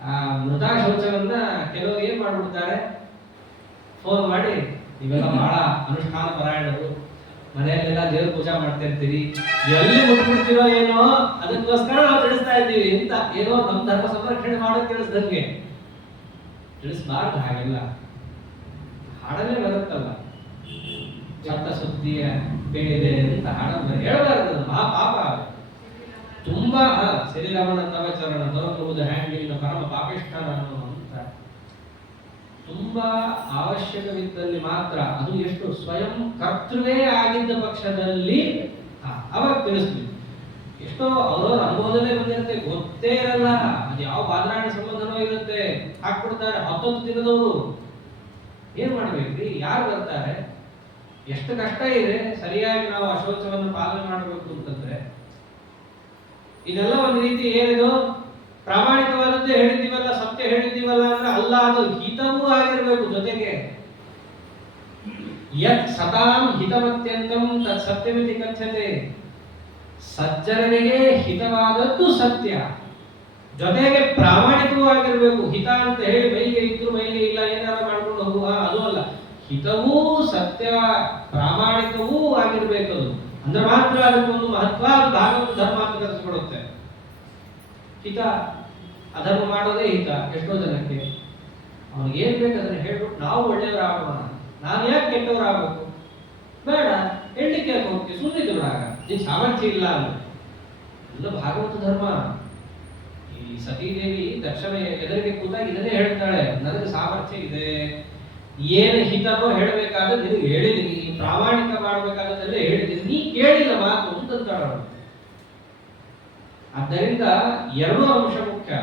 ಆ ಮೃತ ಶೌಚವನ್ನ ಕೆಲವರು ಏನ್ ಮಾಡ್ಬಿಡ್ತಾರೆ, ಫೋನ್ ಮಾಡಿ ನೀವೆಲ್ಲ ಬಹಳ ಅನುಷ್ಠಾನ ಪರಾಯಣರು, ಮನೆಯಲ್ಲೆಲ್ಲ ದೇವ್ರ ಪೂಜಾ ಮಾಡ್ತಾ ಇರ್ತೀರಿ, ಎಲ್ಲಿ ಮುಟ್ಬಿಡ್ತೀರೋ ಏನೋ ಅದಕ್ಕೋಸ್ಕರ ನಾವು ತಿಳಿಸ್ತಾ ಇದ್ದೀವಿ ಅಂತ ಏನೋ ನಮ್ಮ ಧರ್ಮ ಸಂರಕ್ಷಣೆ ಮಾಡೋದು ತಿಳಿಸ್ದಂಗೆ. ತಿಳಿಸ್ಬಾರ್ದು. ಹಾಗೆಲ್ಲ ಹಾಡಲ್ಲೇ ಬರುತ್ತಲ್ಲ, ಚತ್ತ ಸುದ್ದಿಯ ಬೇಡಿದೆ ಅಂತ ಹಾಡನ್ನು ಹೇಳಬಾರದು. ಮಹಾಪಾಪ. ತುಂಬಾ ಶ್ರೀರಾಮನ ತವಚರಣ ದೊರಕುವುದು ಹ್ಯಾಂಡಿನ ಪರಮ ಪಾಪಿಷ್ಠರನ್ನು ಅಂತ ತುಂಬಾ ಅವಶ್ಯಕವಿದ್ದಲ್ಲಿ ಮಾತ್ರ, ಅದು ಎಷ್ಟು ಸ್ವಯಂ ಕರ್ತೃವೇ ಆಗಿದ್ದ ಪಕ್ಷದಲ್ಲಿ ಅವಾಗ ತಿಳಿಸ್ತೀವಿ. ಎಷ್ಟೋ ಅವರವ್ರ ಅನುಭವದಲ್ಲೇ ಬಂದಿರುತ್ತೆ, ಗೊತ್ತೇ ಇರಲ್ಲ, ಅದು ಯಾವ ಬಾದ್ರಾಯಣ ಸಂಬಂಧನೋ ಇರುತ್ತೆ, ಹಾಕ್ಬಿಡ್ತಾರೆ. 10 ದಿನದವರು ಏನ್ ಮಾಡ್ಬೇಕ್ರಿ? ಯಾರು ಬರ್ತಾರೆ? ಎಷ್ಟು ಕಷ್ಟ ಇದೆ ಸರಿಯಾಗಿ ನಾವು ಅಶೌಚವನ್ನು ಪಾಲನೆ ಮಾಡಬೇಕು ಅಂತಂದ್ರೆ. ಇದೆಲ್ಲ ಒಂದು ರೀತಿ ಏನಿದು ಪ್ರಾಮಾಣಿಕವಾದದ್ದೇ ಹೇಳಿದ್ದೀವಲ್ಲ, ಸತ್ಯ ಹೇಳಿದ್ದೀವಲ್ಲ ಅಂದ್ರೆ ಅಲ್ಲ, ಅದು ಹಿತವೂ ಆಗಿರ್ಬೇಕು ಜೊತೆಗೆ. ಯತ್ ಸತಾಂ ಹಿತಮತ್ಯಂತಂ ತತ್ ಸತ್ಯಮಿತಿ ಕಥ್ಯತೆ. ಸಜ್ಜನರಿಗೆ ಹಿತವಾದದ್ದು ಸತ್ಯ, ಜೊತೆಗೆ ಪ್ರಾಮಾಣಿಕವಾಗಿರಬೇಕು. ಹಿತ ಅಂತ ಹೇಳಿ ಮೈಗೆ ಇದ್ರು ಮೈಗೆ ಇಲ್ಲ ಏನಾರ ಮಾಡ್ಕೊಂಡು ಹೋಗುವ ಅದು ಅಲ್ಲ. ಹಿತವೂ ಸತ್ಯ ಪ್ರಾಮಾಣಿಕವೂ ಆಗಿರ್ಬೇಕದು. ಅಂದ್ರೆ ಮಾತ್ರ ಅದಕ್ಕೊಂದು ಮಹತ್ವ, ಭಾಗವತ ಧರ್ಮ ಅಂತ ಕರೆಸಿಕೊಡುತ್ತೆ. ಹಿತ ಅಧರ್ಮ ಮಾಡೋದೇ ಹಿತ. ಎಷ್ಟೋ ಜನಕ್ಕೆ ಅವ್ನಿಗೆ ಏನ್ ಬೇಕು ಅದನ್ನ ಹೇಳ್ಬಿಟ್ಟು ನಾವು ಒಳ್ಳೆಯವರಾಗೋಣ, ನಾನು ಯಾಕೆ ಕೆಟ್ಟವರಾಗಬೇಕು, ಬೇಡ ಹೇಳಲಿಕ್ಕೆ ಯಾಕೆ ಹೋಗ್ತೀವಿ, ಸುಮ್ಮನೆ ದುಡ್ಡಾಗ ನಿನ್ ಸಾಮರ್ಥ್ಯ ಇಲ್ಲ ಅಂದ್ರೆ. ಎಲ್ಲ ಭಾಗವತ ಧರ್ಮ. ಈ ಸತೀದೇವಿ ದಕ್ಷಿಣ ಎದುರಿಗೆ ಕೂತಾಗ ಇದನ್ನೇ ಹೇಳ್ತಾಳೆ, ನನಗೆ ಸಾಮರ್ಥ್ಯ ಇದೆ, ಏನು ಹಿತನೋ ಹೇಳಬೇಕಾದ್ರೆ ನಿನಗೆ ಹೇಳಿದೀನಿ, ಪ್ರಾಮಾಣಿಕ ಮಾಡಬೇಕಾದದೆಲ್ಲ ಹೇಳಿದೀನಿ, ನೀ ಕೇಳಿಲ್ಲ ಮಾತು ಅಂತಂತಾಳ. ಆದ್ದರಿಂದ ಎರಡೂ ಅಂಶ ಮುಖ್ಯ.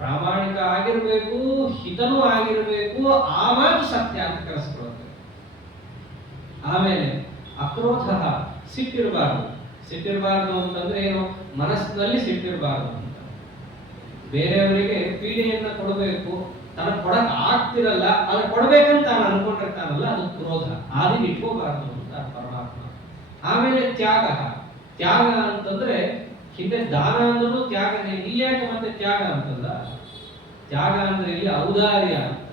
ಪ್ರಾಮಾಣಿಕ ಆಗಿರಬೇಕು, ಹಿತನೂ ಆಗಿರಬೇಕು, ಆ ಮಾತು ಸತ್ಯ ಅಂತ ಕರೆಸಿಕೊಳ್ಳುತ್ತೆ. ಆಮೇಲೆ ಅಕ್ರೋಧ, ಸಿಟ್ಟಿರಬಾರ್ದು. ಸಿಟ್ಟಿರಬಾರ್ದು ಅಂತಂದ್ರೆ ಏನು, ಮನಸ್ಸಿನಲ್ಲಿ ಸಿಟ್ಟಿರಬಾರ್ದು ಅಂತ. ಬೇರೆಯವರಿಗೆ ಪೀಡೆಯನ್ನ ಕೊಡಬೇಕು, ತನಗೆ ಕೊಡಕ್ ಆಗ್ತಿರಲ್ಲ, ಅದು ಕೊಡ್ಬೇಕಂತ ತಾನು ಅನ್ಕೊಂಡಿರ್ತಾನಲ್ಲ, ಅದು ಕ್ರೋಧ. ಆದಿಗೆ ಇಟ್ಕೋಬಾರ್ದು ಅಂತ ಪರಮಾತ್ಮ. ಆಮೇಲೆ ತ್ಯಾಗ. ತ್ಯಾಗ ಅಂತಂದ್ರೆ ಹಿಂದೆ ದಾನ ಅಂದ್ರೂ ತ್ಯಾಗನೇ, ಇಲ್ಲಿ ಯಾಕೆ ಮತ್ತೆ ತ್ಯಾಗ ಅಂತಲ್ಲ. ತ್ಯಾಗ ಅಂದ್ರೆ ಇಲ್ಲಿ ಔದಾರ್ಯ ಅಂತ.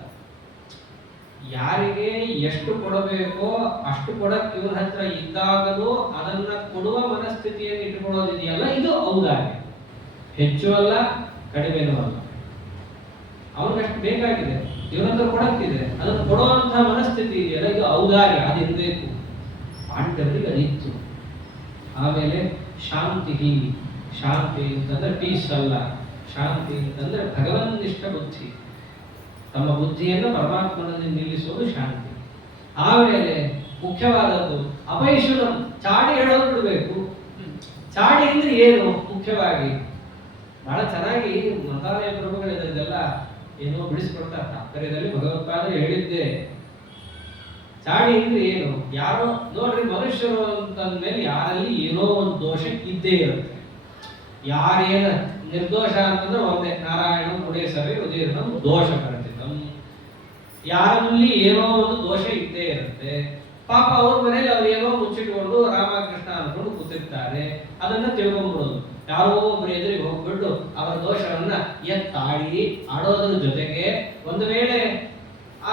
ಯಾರಿಗೆ ಎಷ್ಟು ಕೊಡಬೇಕೋ ಅಷ್ಟು ಕೊಡಕ್ ಇವ್ರ ಹತ್ರ ಇದ್ದಾಗಲೂ ಅದನ್ನ ಕೊಡುವ ಮನಸ್ಥಿತಿಯನ್ನು ಇಟ್ಟುಕೊಳ್ಳೋದಿದೆಯಲ್ಲ, ಇದು ಔದಾರ್ಯ. ಹೆಚ್ಚು ಅಲ್ಲ, ಕಡಿಮೆನೂ ಅಲ್ಲ. ಅವನಿಗಷ್ಟು ಬೇಕಾಗಿದೆ, ಇವರ ಹತ್ರ ಕೊಡಕ್ತಿದೆ, ಅದನ್ನು ಕೊಡುವಂತಹ ಮನಸ್ಥಿತಿ ಇದೆಯಲ್ಲ, ಇದು ಔದಾರ್ಯ. ಅದಿರಬೇಕು. ಪಾಂಡವರಿಗೆ ಅದಿತ್ತು. ಆಮೇಲೆ ಶಾಂತಿ. ಶಾಂತಿ ಅಂತಂದ್ರೆ ಪೀಸ್ ಅಲ್ಲ, ಶಾಂತಿ ಅಂತಂದ್ರೆ ಭಗವನ್ನಿಷ್ಠ ಬುದ್ಧಿ. ತಮ್ಮ ಬುದ್ಧಿಯನ್ನು ಪರಮಾತ್ಮನಲ್ಲಿ ನಿಲ್ಲಿಸುವುದು ಶಾಂತಿ. ಆಮೇಲೆ ಮುಖ್ಯವಾದದ್ದು ಅಪೈಶುನಂ, ಚಾಡಿ ಹೇಳೋದು ಬಿಡಬೇಕು. ಚಾಡಿ ಅಂದ್ರೆ ಏನು ಮುಖ್ಯವಾಗಿ ಬಹಳ ಚೆನ್ನಾಗಿ ಮಂತ್ರಾಲಯ ಪ್ರಭುಗಳಿದೆಲ್ಲ ಏನೋ ಬಿಡಿಸ್ಕೊಡ್ತಾರೆ. ತಾತ್ಪರ್ಯದಲ್ಲಿ ಭಗವತ್ಪಾದ ಹೇಳಿದ್ದೆ. ಚಾಡಿ ಅಂದ್ರೆ ಏನು, ಯಾರೋ ನೋಡ್ರಿ ಮನುಷ್ಯರು ಅಂತಂದ್ಮೇಲೆ ಯಾರಲ್ಲಿ ಏನೋ ಒಂದು ದೋಷ ಇದ್ದೇ ಇರುತ್ತೆ. ಯಾರೇನ ನಿರ್ದೋಷ ಅಂತಂದ್ರೆ ಒಂದೇ, ನಾರಾಯಣ ಮುಡೇಸರಿ ಉದೀರ್ಣ ದೋಷ ಕರ್ತಿತಂ. ಯಾರಲ್ಲಿ ಏನೋ ಒಂದು ದೋಷ ಇದ್ದೇ ಇರುತ್ತೆ. ಪಾಪ ಅವ್ರ ಮನೇಲಿ ಅವ್ರು ಏನೋ ಮುಚ್ಚಿಟ್ಕೊಂಡು ರಾಮಕೃಷ್ಣ ಅನ್ಕೊಂಡು ಕೂತಿರ್ತಾರೆ. ಅದನ್ನ ತಿಳ್ಕೊಂಡ್ಬಿಡೋದು. ಯಾರೋ ಒಬ್ರು ಎದುರಿಗೆ ಹೋಗ್ಬಿಟ್ಟು ಅವರ ದೋಷವನ್ನ ಎತ್ತಾಡಿ ಆಡೋದ್ರ ಜೊತೆಗೆ, ಒಂದು ವೇಳೆ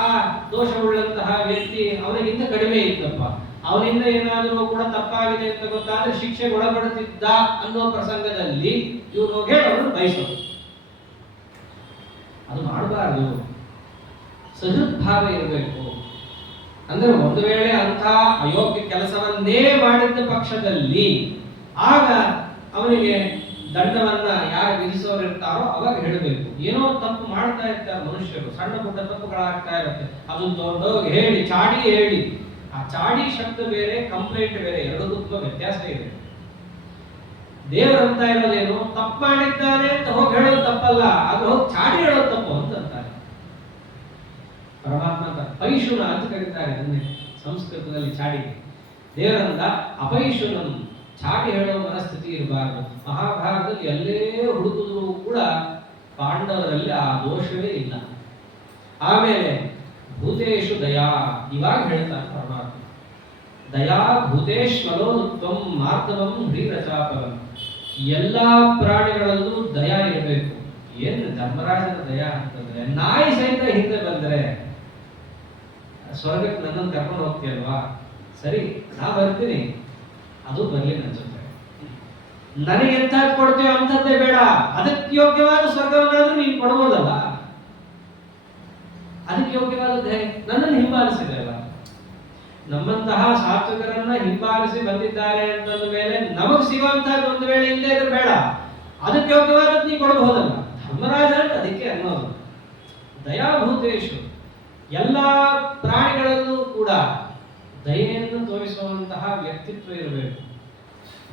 ಆ ದೋಷವುಳ್ಳಂತಹ ವ್ಯಕ್ತಿ ಅವನಿಗಿಂತ ಕಡಿಮೆ ಇತ್ತಪ್ಪ, ಅವನಿಂದ ಏನಾದರೂ ಕೂಡ ತಪ್ಪಾಗಿದೆ ಅಂತ ಗೊತ್ತಾದ್ರೆ ಶಿಕ್ಷೆಗೆ ಒಳಪಡುತ್ತಿದ್ದ ಅನ್ನೋ ಪ್ರಸಂಗದಲ್ಲಿ ಇವ್ರು ಹೋಗಿ ಅವರನ್ನು ಬಯಸೋದು. ಅದು ಮಾಡಬಾರದು. ಸಹೃದ್ಭಾವ ಇರಬೇಕು. ಅಂದ್ರೆ ಒಂದು ವೇಳೆ ಅಂಥ ಅಯೋಗ್ಯ ಕೆಲಸವನ್ನೇ ಮಾಡಿದ್ದ ಪಕ್ಷದಲ್ಲಿ ಆಗ ಅವನಿಗೆ ದಂಡವನ್ನ ಯಾರು ವಿಧಿಸೋರು ಇರ್ತಾರೋ ಅವಾಗ ಹೇಳಬೇಕು. ಏನೋ ತಪ್ಪು ಮಾಡ್ತಾ ಇರ್ತಾರೆ ಮನುಷ್ಯರು, ಸಣ್ಣ ಪುಟ್ಟ ತಪ್ಪುಗಳಾಗ್ತಾ ಇರುತ್ತೆ, ಅದನ್ನ ತಗೊಂಡೋಗಿ ಹೇಳಿ, ಚಾಡಿ ಹೇಳಿ. ಆ ಚಾಡಿ ಶಬ್ದ ಬೇರೆ, ಕಂಪ್ಲೇಂಟ್ ಬೇರೆ, ಎರಡಕ್ಕೂ ತುಂಬಾ ವ್ಯತ್ಯಾಸ ಇದೆ. ದೇವರಂತ ಇರೋದೇನು, ತಪ್ಪು ಮಾಡಿದ್ದಾನೆ ಅಂತ ಹೋಗಿ ಹೇಳೋದು ತಪ್ಪಲ್ಲ, ಅದು ಹೋಗಿ ಚಾಡಿ ಹೇಳೋದು ತಪ್ಪು ಅಂತಾರೆ. ಪರಮಾತ್ಮ ಅಂತ ಪೈಶುನ ಅಂತ ಕರೀತಾರೆ ಅದನ್ನೇ ಸಂಸ್ಕೃತದಲ್ಲಿ ಚಾಡಿಗೆ. ದೇವರಂತ ಅಪೈಶುನಂ, ಚಾಡಿ ಹೇಳೋ ಮನಸ್ಥಿತಿ ಇರಬಾರದು. ಮಹಾಭಾರತದಲ್ಲಿ ಎಲ್ಲೇ ಹುಡುಕಿದ್ರು ಕೂಡ ಪಾಂಡವರಲ್ಲಿ ಆ ದೋಷವೇ ಇಲ್ಲ. ಆಮೇಲೆ ಭೂತೇಶು ದಯಾ, ಇವಾಗ ಹೇಳ್ತಾರೆ ಪರಮಾತ್ಮ. ದಯಾ ಭೂತೇಶ್ವಲೋನುತ್ವಂ ಮಾರ್ದವಂ ಹ್ರೀರಚಾಪಲಂ. ಎಲ್ಲಾ ಪ್ರಾಣಿಗಳಲ್ಲೂ ದಯಾ ಇರಬೇಕು. ಏನು ಧರ್ಮರಾಜನ ದಯಾ ಅಂತಂದ್ರೆ, ನಾಯಿ ಸಹಿತ ಹಿಂದೆ ಬಂದ್ರೆ ಸ್ವರ್ಗಕ್ಕೆ ನನ್ನನ್ನು ಕರ್ಕೊಂಡು ಹೋಗ್ತೀಯಲ್ವಾ, ಸರಿ ನಾ ಬರ್ತೀನಿ, ಅದು ಬರ್ಲಿ ನನ್ನ ಜೊತೆ. ನನಗೆ ಎಂಥದ್ದು ಕೊಡ್ತೇವೆ ಅಂಥದ್ದೇ ಬೇಡ, ಅದಕ್ಕೆ ಯೋಗ್ಯವಾದ ಸ್ವರ್ಗವನ್ನಾದ್ರೂ ನೀನು ಕೊಡ್ಬೋದಲ್ಲ. ಅದಕ್ಕೆ ಯೋಗ್ಯವಾದದ್ದೇ ನನ್ನನ್ನು ಹಿಂಬಾಲಿಸಿದೆ ಅಲ್ಲ. ನಮ್ಮಂತಹ ಸಾತ್ವಿಕರನ್ನ ಹಿಂಬಾಲಿಸಿ ಬಂದಿದ್ದಾರೆ ಅಂತಂದ ಮೇಲೆ ನಮಗ್ ಸಿಗುವಂತಹದ್ದು ಒಂದು ವೇಳೆ ಇಲ್ಲೇ ಇದ್ರೆ ಬೇಡ, ಅದಕ್ಕೆ ಯೋಗ್ಯವಾದದ್ದು ನೀ ಕೊಡಬಹುದಲ್ಲ. ಧರ್ಮರಾಜ ಅದಕ್ಕೆ ಅನ್ನೋದು ದಯಾಭೂತೇಶು. ಎಲ್ಲಾ ಪ್ರಾಣಿಗಳಲ್ಲೂ ಕೂಡ ದಯೆಯನ್ನು ತೋರಿಸುವಂತಹ ವ್ಯಕ್ತಿತ್ವ ಇರಬೇಕು.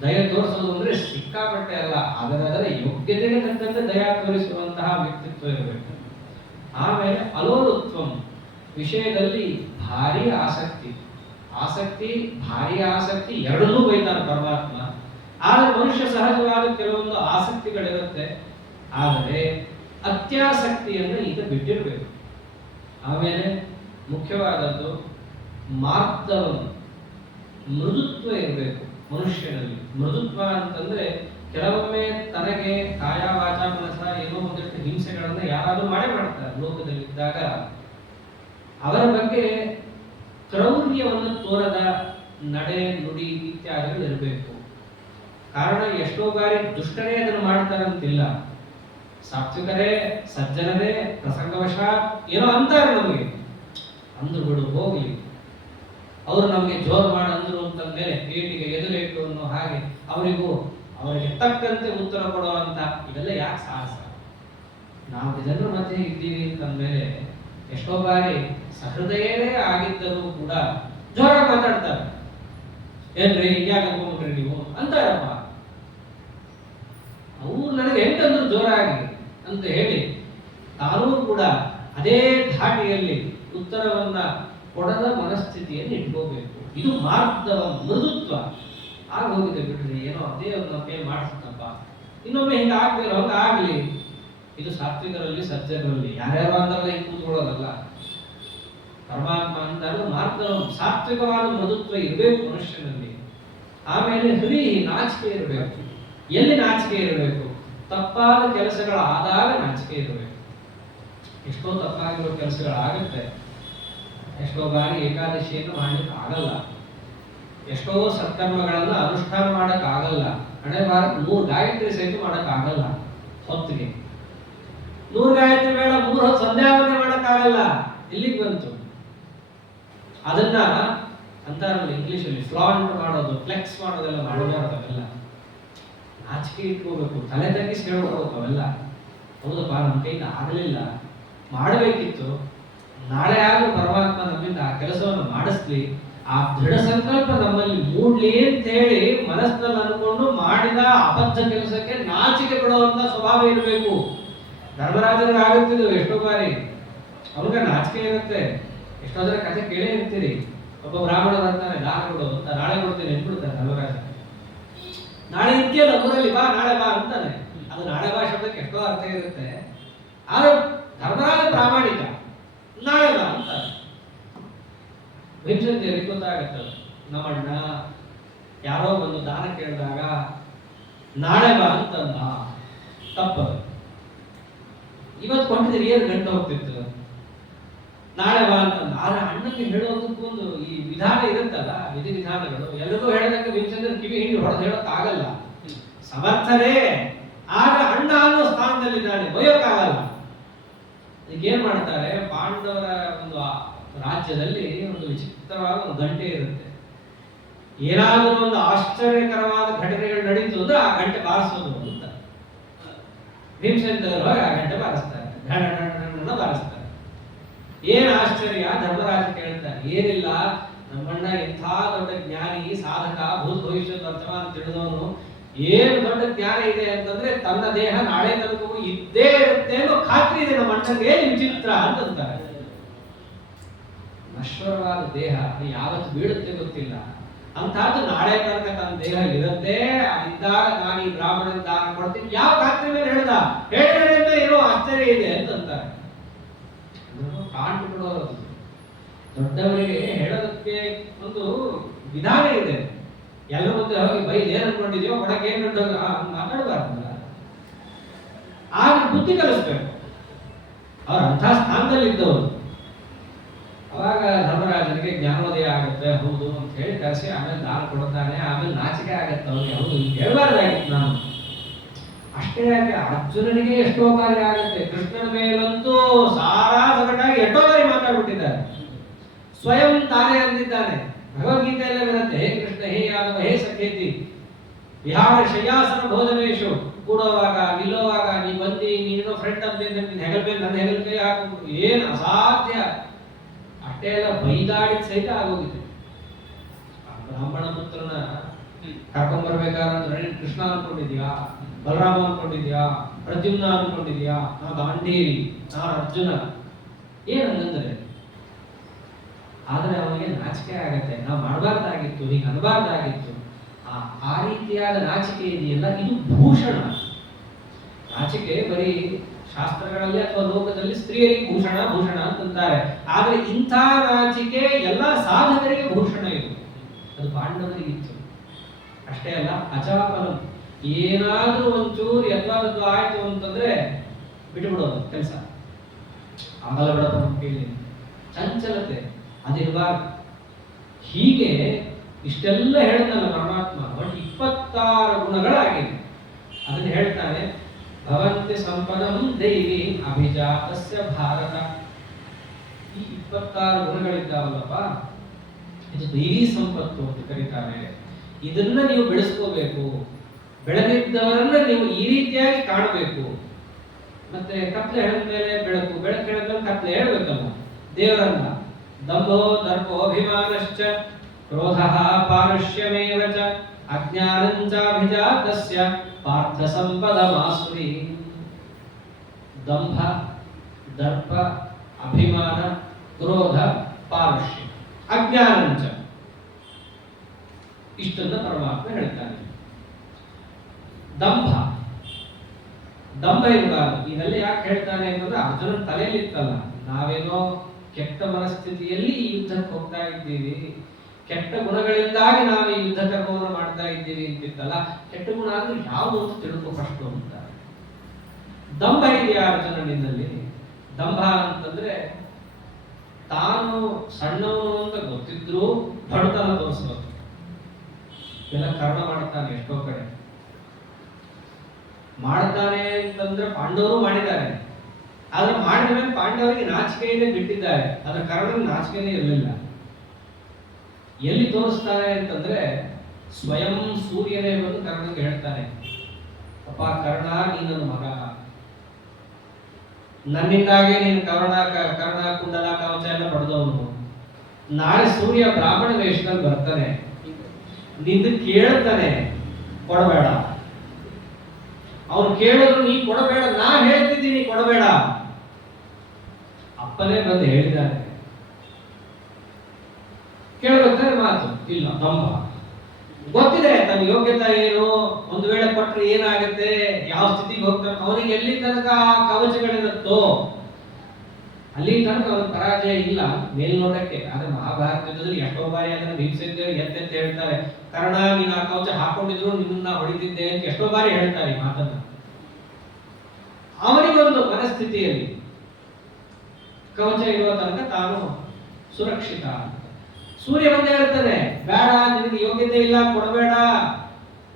ದಯೆ ತೋರಿಸೋದು ಅಂದ್ರೆ ಸಿಕ್ಕಾಪಟ್ಟೆ ಅಲ್ಲ, ಅದರ ಯೋಗ್ಯತೆಗೆ ತಕ್ಕಂತೆ ದಯಾ ತೋರಿಸುವಂತಹ ವ್ಯಕ್ತಿತ್ವ ಇರಬೇಕು. ಆಮೇಲೆ ಅಲೋಲುತ್ವಂ, ವಿಷಯದಲ್ಲಿ ಭಾರಿ ಆಸಕ್ತಿ. ಆಸಕ್ತಿ, ಭಾರಿ ಆಸಕ್ತಿ ಎರಡನ್ನೂ ಬೈತಾನೆ ಪರಮಾತ್ಮ. ಆದರೆ ಮನುಷ್ಯ ಸಹಜವಾದ ಕೆಲವೊಂದು ಆಸಕ್ತಿಗಳಿರುತ್ತೆ, ಆದರೆ ಅತ್ಯಾಸಕ್ತಿಯನ್ನು ಈಗ ಬಿಟ್ಟಿರಬೇಕು. ಆಮೇಲೆ ಮುಖ್ಯವಾದದ್ದು ಮಾರ್ದವಂ, ಮೃದುತ್ವ ಇರಬೇಕು ಮನುಷ್ಯನಲ್ಲಿ. ಮೃದುತ್ವ ಅಂತಂದ್ರೆ ಕೆಲವೊಮ್ಮೆ ತನಗೆ ಕಾಯ ವಾಚ ಮನಸ ಏನೋ ಒಂದಷ್ಟು ಹಿಂಸೆಗಳನ್ನ ಯಾರಾದ್ರೂ ಮಾಡ್ತಾರೆ ಲೋಕದಲ್ಲಿದ್ದಾಗ, ಅವರ ಬಗ್ಗೆ ಕ್ರೌರ್ಯವನ್ನು ತೋರದ ನಡೆ ನುಡಿ ಇತ್ಯಾದಿಗಳು ಇರಬೇಕು. ಕಾರಣ ಎಷ್ಟೋ ಬಾರಿ ದುಷ್ಟರೇ ಅದನ್ನು ಮಾಡ್ತಾರಂತಿಲ್ಲ, ಸಾತ್ವಿಕರೇ ಸಜ್ಜನರೇ ಪ್ರಸಂಗವಶಾತ್ ಏನೋ ಅಂತಾರೆ ನಮಗೆ, ಅಂದ್ರು ಬಿಡು ಹೋಗ್ಲಿ, ಅವರು ನಮಗೆ ಜೋರು ಮಾಡಂದ್ರು ಅಂತಂದ್ಮೇಲೆ ಏಟಿಗೆ ಎದುರೇಟು ಅನ್ನೋ ಹಾಗೆ ಅವರಿಗೆ ತಕ್ಕಂತೆ ಉತ್ತರ ಕೊಡುವಂತ ಇವೆಲ್ಲ ಯಾಕೆ ಸಾಹಸ? ನಾವು ಜನರ ಮಧ್ಯೆ ಇದ್ದೀವಿ ಅಂತಂದ್ಮೇಲೆ ಎಷ್ಟೋ ಬಾರಿ ಸಹೃದಯರೇ ಆಗಿದ್ದರೂ ಕೂಡ ಜೋರಾಗಿ ಮಾತಾಡ್ತಾರೆ. ಏನ್ರಿ ಹಿಂಗ್ಯಾಕೆ ಅನ್ಕೊಂಡ್ರಿ ನೀವು ಅಂತಾರಪ್ಪ. ಅವ್ರು ನನಗೆ ಹೆಂಗಂದ್ರು ಜೋರಾಗಿ ಅಂತ ಹೇಳಿ ತಾನೂ ಕೂಡ ಅದೇ ಧಾಟಿಯಲ್ಲಿ ಉತ್ತರವನ್ನ ಕೊಡದ ಮನಸ್ಥಿತಿಯನ್ನು ಇಟ್ಕೋಬೇಕು. ಇದು ಮಾರ್ಗದ ಮೃದುತ್ವ. ಆಗ ಹೋಗಿದೆ ಬಿಡ್ರಿ, ಏನೋ ಅದೇ ನಮಗೆ ಮಾಡಿಸುತ್ತಪ್ಪ, ಇನ್ನೊಮ್ಮೆ ಹಿಂಗ ಆಗ್ಬೇಕು ಹಂಗ ಆಗ್ಲಿ. ಇದು ಸಾತ್ವಿಕರಲ್ಲಿ ಸಜ್ಜನರಲ್ಲಿ ಯಾರ್ಯಾರು ಅಂದಾಗ ಹಿಂಗೆ ಕೂತ್ಕೊಳ್ಳೋದಲ್ಲ. ಪರಮಾತ್ಮ ಅಂದಾಗ ಮಾರ್ಗದ ಸಾತ್ವಿಕವಾದ ಮೃದುತ್ವ ಇರಬೇಕು ಮನುಷ್ಯನಲ್ಲಿ. ಆಮೇಲೆ ಹೃದಯ ನಾಚಿಕೆ ಇರಬೇಕು. ಎಲ್ಲಿ ನಾಚಿಕೆ ಇರಬೇಕು? ತಪ್ಪಾದ ಕೆಲಸಗಳಾದಾಗ ನಾಚಿಕೆ ಇರಬೇಕು. ಎಷ್ಟೋ ತಪ್ಪಾಗಿರೋ ಕೆಲಸಗಳಾಗುತ್ತೆ, ಎಷ್ಟೋ ಬಾರಿ ಏಕಾದಶಿಯನ್ನು ಮಾಡ್ಲಿಕ್ಕೆ ಆಗಲ್ಲ, ಎಷ್ಟೋ ಸತ್ಕರ್ಮಗಳನ್ನ ಅನುಷ್ಠಾನ ಮಾಡಕ್ ಆಗಲ್ಲ. ಹಣೆ ಬಾರಕ್ 3 ಗಾಯತ್ರಿ ಸಹಿತ ಮಾಡಕ್ ಆಗಲ್ಲ. ಹೊತ್ತಿಗೆ 100 ಗಾಯತ್ರಿ ಬೇಡ, 3 ಹೊತ್ತು ಸಂಧ್ಯಾವಂದನೆ ಮಾಡಕ್ ಆಗಲ್ಲ. ಇಲ್ಲಿಗೆ ಬಂತು. ಅದನ್ನ ಅಂತಾರಲ್ಲ ಇಂಗ್ಲಿಷ್ ಅಲ್ಲಿ ಫ್ಲಾಂಟ್ ಮಾಡೋದು, ಫ್ಲೆಕ್ಸ್ ಮಾಡೋದೆಲ್ಲ ಮಾಡಬಾರ್ದು. ಅವೆಲ್ಲ ನಾಚಿಕೆ ಇಟ್ಕೋಬೇಕು, ತಲೆ ತಗ್ಗಿಸಿ ಹೇಳ್ಕೋಬೇಕು. ಅವೆಲ್ಲ ಹೌದಪ್ಪ ನಮ್ಮ ಕೈಯಿಂದ ಆಗಲಿಲ್ಲ, ಮಾಡಬೇಕಿತ್ತು, ನಾಳೆ ಆದ್ರೂ ಪರಮಾತ್ಮ ನಮ್ಮಿಂದ ಆ ಕೆಲಸವನ್ನು ಮಾಡಿಸ್ಲಿ, ಆ ದೃಢ ಸಂಕಲ್ಪ ನಮ್ಮಲ್ಲಿ ಮೂಡ್ಲಿ ಅಂತ ಹೇಳಿ ಮನಸ್ಸಿನಲ್ಲಿ ಅನ್ಕೊಂಡು ಮಾಡಿದ ಅಬದ್ಧ ಕೆಲಸಕ್ಕೆ ನಾಚಿಕೆ ಪಡುವಂತ ಸ್ವಭಾವ ಇರಬೇಕು. ಧರ್ಮರಾಜನಿಗೆ ಆಗುತ್ತಿದ್ದು ಎಷ್ಟೋ ಬಾರಿ, ಅವ್ರಿಗೆ ನಾಚಿಕೆ ಇರುತ್ತೆ. ಎಷ್ಟೋ ಜನ ಕಥೆ ಕೇಳೇ ಇರ್ತೀರಿ. ಒಬ್ಬ ಬ್ರಾಹ್ಮಣ ಬರ್ತಾನೆ, ದಾನ ಕೊಡು ಅಂತ, ನಾಳೆ ಕೊಡ್ತೇನೆ ಎಂದ್ಬಿಡ್ತಾನೆ ಧರ್ಮರಾಜ. ನಾಳೆ ಇದೆಯಲ್ಲ ಊರಲ್ಲಿ, ಬಾ ನಾಳೆ ಬಾ ಅಂತಾನೆ. ಅದು ನಾಳೆ ಬಾ ಶಬ್ದಕ್ಕೆ ಎಷ್ಟೋ ಅರ್ಥ ಇರುತ್ತೆ. ಆದ್ರೆ ಧರ್ಮರಾಜ ಪ್ರಾಮಾಣಿಕ, ನಾಳೆ ಬಾ ಅಂತಾರೆ. ಭೀಮಸೇನರಿಗೆ ಗೊತ್ತಾಗತ್ತೆ, ನಮ್ಮಣ್ಣ ಯಾರೋ ಒಂದು ದಾನ ಕೇಳಿದಾಗ ನಾಳೆ ಬಾ ಅಂತಂದ, ತಪ್ಪದು. ಇವತ್ತು ಕೊಟ್ಟಿದ್ರೆ ಏನು ಗಂಟೆ ಹೋಗ್ತಿತ್ತು, ನಾಳೆ ಬಾ ಅಂತಂದ. ಆದ್ರೆ ಅಣ್ಣಕ್ಕೆ ಹೇಳೋದಕ್ಕೂ ಒಂದು ಈ ವಿಧಾನ ಇರುತ್ತಲ್ಲ, ವಿಧಿ ವಿಧಾನಗಳು. ಎಲ್ಲರಿಗೂ ಹೇಳೋದಕ್ಕೆ ಭೀಮಸೇನರು ಕಿವಿ ಹಿಂಡಿ ಹೊಡೆದು ಹೇಳೋಕ್ ಆಗಲ್ಲ. ಸಮರ್ಥರೇ, ಆಗ ಅಣ್ಣ ಅನ್ನೋ ಸ್ಥಾನದಲ್ಲಿದ್ದಾನೆ, ಬಯೋಕ್ಕಾಗಲ್ಲ. ಏನ್ ಮಾಡ್ತಾರೆ, ಪಾಂಡವರ ಒಂದು ರಾಜ್ಯದಲ್ಲಿ ಒಂದು ವಿಚಿತ್ರವಾದ ಒಂದು ಗಂಟೆ ಇರುತ್ತೆ. ಏನಾದರೂ ಒಂದು ಆಶ್ಚರ್ಯಕರವಾದ ಘಟನೆಗಳು ನಡೀತು ಅಂದ್ರೆ ಆ ಗಂಟೆ ಬಾರಿಸೋದು ಅಂತ ಭೀಮಸೇನರು ಆ ಗಂಟೆ ಬಾರಿಸ್ತಾರೆ, ಬಾರಿಸ್ತಾರೆ. ಏನ್ ಆಶ್ಚರ್ಯ? ಧರ್ಮರಾಜ ಕೇಳ್ತಾರೆ, ಏನಿಲ್ಲ, ನಮ್ಮಣ್ಣ ಎಂಥ ದೊಡ್ಡ ಜ್ಞಾನಿ, ಸಾಧಕ, ಭೂತ ಭವಿಷ್ಯದ ವರ್ತಮಾನ ತಿಳಿದವನು. ಏನು ದೊಡ್ಡ ಜ್ಞಾನ ಇದೆ ಅಂತಂದ್ರೆ ತನ್ನ ದೇಹ ನಾಳೆ ತನಕವೂ ಇದ್ದೇ ಇರುತ್ತೆ ಅನ್ನೋ ಖಾತ್ರಿ ಇದೆ ನಮ್ಮ ಅಣ್ಣನಿಗೆ, ವಿಚಿತ್ರ ಅಂತಂತಾರೆ. ನಶ್ವರವಾದ ದೇಹ ಯಾವತ್ತು ಬೀಳುತ್ತೆ ಗೊತ್ತಿಲ್ಲ, ಅಂತಹದ್ದು ನಾಳೆ ತನಕ ತನ್ನ ದೇಹ ಇರುತ್ತೆ. ಅದಿದ್ದಾಗ ನಾನು ಈ ಬ್ರಾಹ್ಮಣ ದಾನ ಕೊಡ್ತೀನಿ, ಯಾವ ಖಾತ್ರಿ ಮೇಲೆ ಹೇಳ್ದ, ಹೇಳಿದ್ರಿಂದ ಏನೋ ಆಶ್ಚರ್ಯ ಇದೆ ಅಂತಂತಾರೆ. ಕಾಂಟ್ ಬಿಡೋದು. ದೊಡ್ಡವರಿಗೆ ಹೇಳೋದಕ್ಕೆ ಒಂದು ವಿಧಾನ ಇದೆ. ಎಲ್ಲರ ಮುಂದೆ ಹೋಗಿ ಬೈದು ಏನ್ ಅನ್ಕೊಂಡಿದ್ಯೋ ಒಳಗೆ ಏನ್ ಮಾತಾಡಬಾರ್ದಲ್ಲ. ಆಗ ಬುದ್ಧಿ ಕಲಿಸ್ಬೇಕು. ಅವ್ರ ಅಂಥ ಸ್ಥಾನದಲ್ಲಿದ್ದವರು. ಅವಾಗ ಧರ್ಮರಾಜನಿಗೆ ಜ್ಞಾನೋದಯ ಆಗುತ್ತೆ, ಹೌದು ಅಂತ ಹೇಳಿ ಕರೆಸಿ ಆಮೇಲೆ ದಾನ ಕೊಡ್ತಾನೆ. ಆಮೇಲೆ ನಾಚಿಕೆ ಆಗತ್ತೆ ಅವನಿಗೆ, ಹೌದು ಹೇಳ್ಬಾರ್ದಾಗಿತ್ತು ನಾನು. ಅಷ್ಟೇ ಯಾಕೆ, ಅರ್ಜುನನಿಗೆ ಎಷ್ಟೋ ಬಾರಿ ಆಗುತ್ತೆ. ಕೃಷ್ಣನ ಮೇಲಂತೂ ಸಾರಾ ಸಗಟಾಗಿ ಎಷ್ಟೋ ಬಾರಿ ಮಾತಾಡ್ಬಿಟ್ಟಿದ್ದಾರೆ. ಸ್ವಯಂ ತಾನೇ ಅಂದಿದ್ದಾನೆ. ಭಗವದ್ಗೀತೆಯಲ್ಲೇ ಬರುತ್ತೆ, ಹೇ ಕೃಷ್ಣ, ಹೇ ಯಾದವ, ಹೇ ಸಖೇತಿ, ವಿಹಾರ ಶಯ್ಯಾಸನ ಭೋಜನೇಶು. ಕೂಡುವಾಗ ನಿಲ್ಲುವಾಗ ನೀ ಬಂದಿ, ನೀನು ಫ್ರೆಂಡ್ ಅಂತಿದ್ದ, ನಿನ್ನ ಹೆಗಲ ಮೇಲೆ ನನ್ನ ಹೆಗಲ ಕೈ ಹಾಕೊಂಡು ಏನ್ ಅಸಾಧ್ಯ. ಅಷ್ಟೇ ಎಲ್ಲ ಬೈದಾಡಿದ ಸಹಿತ ಆಗೋಗಿದೆ. ಆ ಬ್ರಾಹ್ಮಣ ಪುತ್ರನ ಕರ್ಕೊಂಡ್ ಬರ್ಬೇಕಾದ್ರೆ ಕೃಷ್ಣ ಅನ್ಕೊಂಡಿದ್ಯಾ, ಬಲರಾಮ ಅನ್ಕೊಂಡಿದ್ಯಾ, ಪ್ರದ್ಯುಮ್ನ ಅನ್ಕೊಂಡಿದ್ಯಾ, ನಾ ಗಾಂಧೀರಿ, ನಾ ಅರ್ಜುನ, ಏನಂದ್ರೆ. ಆದ್ರೆ ಅವನಿಗೆ ನಾಚಿಕೆ ಆಗತ್ತೆ, ನಾವು ಮಾಡಬಾರ್ದಾಗಿತ್ತು, ಹೀಗೆ ಅನ್ಬಾರ್ದಾಗಿತ್ತು. ಆ ರೀತಿಯಾದ ನಾಚಿಕೆ ಇದೆಯಲ್ಲ, ಇದು ಭೂಷಣ. ನಾಚಿಕೆ ಬರೀ ಶಾಸ್ತ್ರಗಳಲ್ಲಿ ಅಥವಾ ಲೋಕದಲ್ಲಿ ಸ್ತ್ರೀಯರಿಗೆ ಭೂಷಣ ಭೂಷಣ ಅಂತಂತಾರೆ. ಆದ್ರೆ ಇಂಥ ನಾಚಿಕೆ ಎಲ್ಲ ಸಾಧಕರಿಗೆ ಭೂಷಣ ಇದು. ಅದು ಪಾಂಡವರಿಗಿತ್ತು. ಅಷ್ಟೇ ಅಲ್ಲ, ಅಚಾಪಲಂ, ಏನಾದ್ರೂ ಒಂಚೂರು ಯಥಾವತ್ತು ಆಯ್ತು ಅಂತಂದ್ರೆ ಬಿಟ್ಟುಬಿಡೋದು ಕೆಲಸ. ಅಮಲ ಬಿಡೋದು ಕೇಳಿ, ಚಂಚಲತೆ ಅದಿರಬಾರ್ದು. ಹೀಗೆ ಇಷ್ಟೆಲ್ಲ ಹೇಳಿದ್ನಲ್ಲ ಪರಮಾತ್ಮ, ಒಟ್ಟು 26 ಗುಣಗಳಾಗಿದೆ. ಅದನ್ನು ಹೇಳ್ತಾನೆ, ಭವಂತಿ ಸಂಪದಂ ದೈವಿ ಅಭಿಜಾತಸ್ಯ ಭಾರತ. ಈ 26 ಗುಣಗಳಿದ್ದಾವಲ್ಲಪ್ಪ, ಇದು ದೈವಿ ಸಂಪತ್ತು ಅಂತ ಕರೀತಾರೆ. ಇದನ್ನ ನೀವು ಬೆಳೆಸ್ಕೋಬೇಕು. ಬೆಳೆದಿದ್ದವರನ್ನ ನೀವು ಈ ರೀತಿಯಾಗಿ ಕಾಣಬೇಕು. ಮತ್ತೆ ಕತ್ಲೆ ಹೇಳಿದ ಮೇಲೆ ಬೆಳಕು, ಬೆಳಕು ಹೇಳಿದ್ಮೇಲೆ ಕತ್ಲೆ ಹೇಳ್ಬೇಕಲ್ಲ ದೇವರನ್ನ. ದಂಭೋ ದರ್ಪೋ ಅಭಿಮಾನಶ್ಚ ಕ್ರೋಧಃ ಪಾರುಷ್ಯಮೇವ ಚ ಅಜ್ಞಾನಂಚಾಭಿಜಾತಸ್ಯ ಪಾರ್ಥ ಸಂಪದಮಾಸುರಿ. ದಂಭ, ದರ್ಪ, ಅಭಿಮಾನ, ಕ್ರೋಧ, ಪಾರುಷ್ಯ, ಅಜ್ಞಾನಂಚ, ಇಷ್ಟನ್ನ ಪರಮಾತ್ಮ ಹೇಳ್ತಾನೆ. ದಂಭ ಇರಬಾರದು. ಇದೆಲ್ಲ ಯಾಕೆ ಹೇಳ್ತಾನೆ ಅಂತಂದ್ರೆ ಅರ್ಜುನನ ತಲೆಯಲ್ಲಿತ್ತಲ್ಲ, ನಾವೇನೋ ಕೆಟ್ಟ ಮನಸ್ಥಿತಿಯಲ್ಲಿ ಈ ಯುದ್ಧಕ್ಕೆ ಹೋಗ್ತಾ ಇದ್ದೀವಿ, ಕೆಟ್ಟ ಗುಣಗಳಿಂದಾಗಿ ನಾವು ಈ ಯುದ್ಧ ಕರ್ಮವನ್ನು ಮಾಡ್ತಾ ಇದ್ದೀವಿ ಅಂತಿತ್ತಲ್ಲ. ಕೆಟ್ಟ ಗುಣ ಅಂದ್ರೆ ಯಾವುದು ಅಂತ ತಿಳ್ಕೊ ಫಸ್ಟ್ ಅಂತ. ದಂಭ ಇದೆಯಾ ಅರ್ಜುನನಿಂದಲ್ಲಿ? ದಂಭ ಅಂತಂದ್ರೆ ತಾನು ಸಣ್ಣವನು ಅಂತ ಗೊತ್ತಿದ್ರು ಬಡತನ ತೋರಿಸೋದು. ಎಲ್ಲ ಕರ್ಣ ಮಾಡ್ತಾನೆ, ಎಷ್ಟೋ ಕಡೆ ಮಾಡ್ತಾನೆ ಅಂತಂದ್ರೆ ಪಾಂಡವರು ಮಾಡಿದ್ದಾರೆ. ಆದ್ರೆ ಮಾಡಿದ ಮೇಲೆ ಪಾಂಡವರಿಗೆ ನಾಚಿಕೆಯನ್ನೇ ಬಿಟ್ಟಿದ್ದಾರೆ. ಅದರ ಕರ್ಣನಿಗೆ ನಾಚಿಕೆನೇ ಇರಲಿಲ್ಲ. ಎಲ್ಲಿ ತೋರಿಸ್ತಾರೆ ಅಂತಂದ್ರೆ ಸ್ವಯಂ ಸೂರ್ಯನೇ ಬಂದು ಕರ್ಣನಿಗೆ ಹೇಳ್ತಾನೆ, ಅಪ್ಪ ಕರ್ಣ, ನೀ ನನ್ನ ಮಗ, ನನ್ನಿಂದಾಗೆ ನೀನು ಕರ್ಣ ಕುಂಡಲ ಕವಚ ಎಲ್ಲ ಪಡೆದವನು. ನಾಳೆ ಸೂರ್ಯ ಬ್ರಾಹ್ಮಣ ವೇಷದಲ್ಲಿ ಬರ್ತಾನೆ, ನಿಂದು ಕೇಳ್ತಾನೆ, ಕೊಡಬೇಡ. ಅವ್ರು ಕೇಳಿದ್ರು ನೀ ಕೊಡಬೇಡ, ನಾ ಹೇಳ್ತಿದ್ದೀನಿ ಕೊಡಬೇಡ. ಅಪ್ಪನೇ ಬಂದು ಹೇಳಿದ್ದಾರೆ, ಕೇಳಬೇಕಾದ್ರೆ ಮಾತು ಇಲ್ಲ. ದಂಭ ಗೊತ್ತಿದೆ ತನ್ನ ಯೋಗ್ಯತೆ ಏನು, ಒಂದು ವೇಳೆ ಕೊಟ್ಟರೆ ಏನಾಗುತ್ತೆ, ಯಾವ ಸ್ಥಿತಿಗೆ ಹೋಗ್ತಾನೆ, ಅವನಿಗೆ ಎಲ್ಲಿ ತನಕ ಕವಚಗಳಿರುತ್ತೋ ಅಲ್ಲಿ ತನಕ ಅವನ ಪರಾಜಯ ಇಲ್ಲ ಮೇಲ್ನೋಟಕ್ಕೆ. ಆದ್ರೆ ಮಹಾಭಾರತದಲ್ಲಿ ಎಷ್ಟೋ ಬಾರಿ ಅದನ್ನು ಭೀಮಸೇನ ಎತ್ತೆತ್ತು ಹೇಳ್ತಾರೆ, ಕರ್ಣ ನೀನು ಆ ಕವಚ ಹಾಕೊಂಡಿದ್ರು ನಿನ್ನ ಹೊಡಿತಿದ್ದೆ ಅಂತ ಎಷ್ಟೋ ಬಾರಿ ಹೇಳ್ತಾರೆ ಈ ಮಾತನ್ನ. ಅವನಿಗೊಂದು ಮನಸ್ಥಿತಿಯಲ್ಲಿ ಕವಚ ಇರುವ ತನಕ ತಾನು ಸುರಕ್ಷಿತ. ಸೂರ್ಯ ಬಂದೇ ಹೇಳ್ತಾನೆ, ಬೇಡ, ನಿನಗೆ ಯೋಗ್ಯತೆ ಇಲ್ಲ, ಕೊಡಬೇಡ.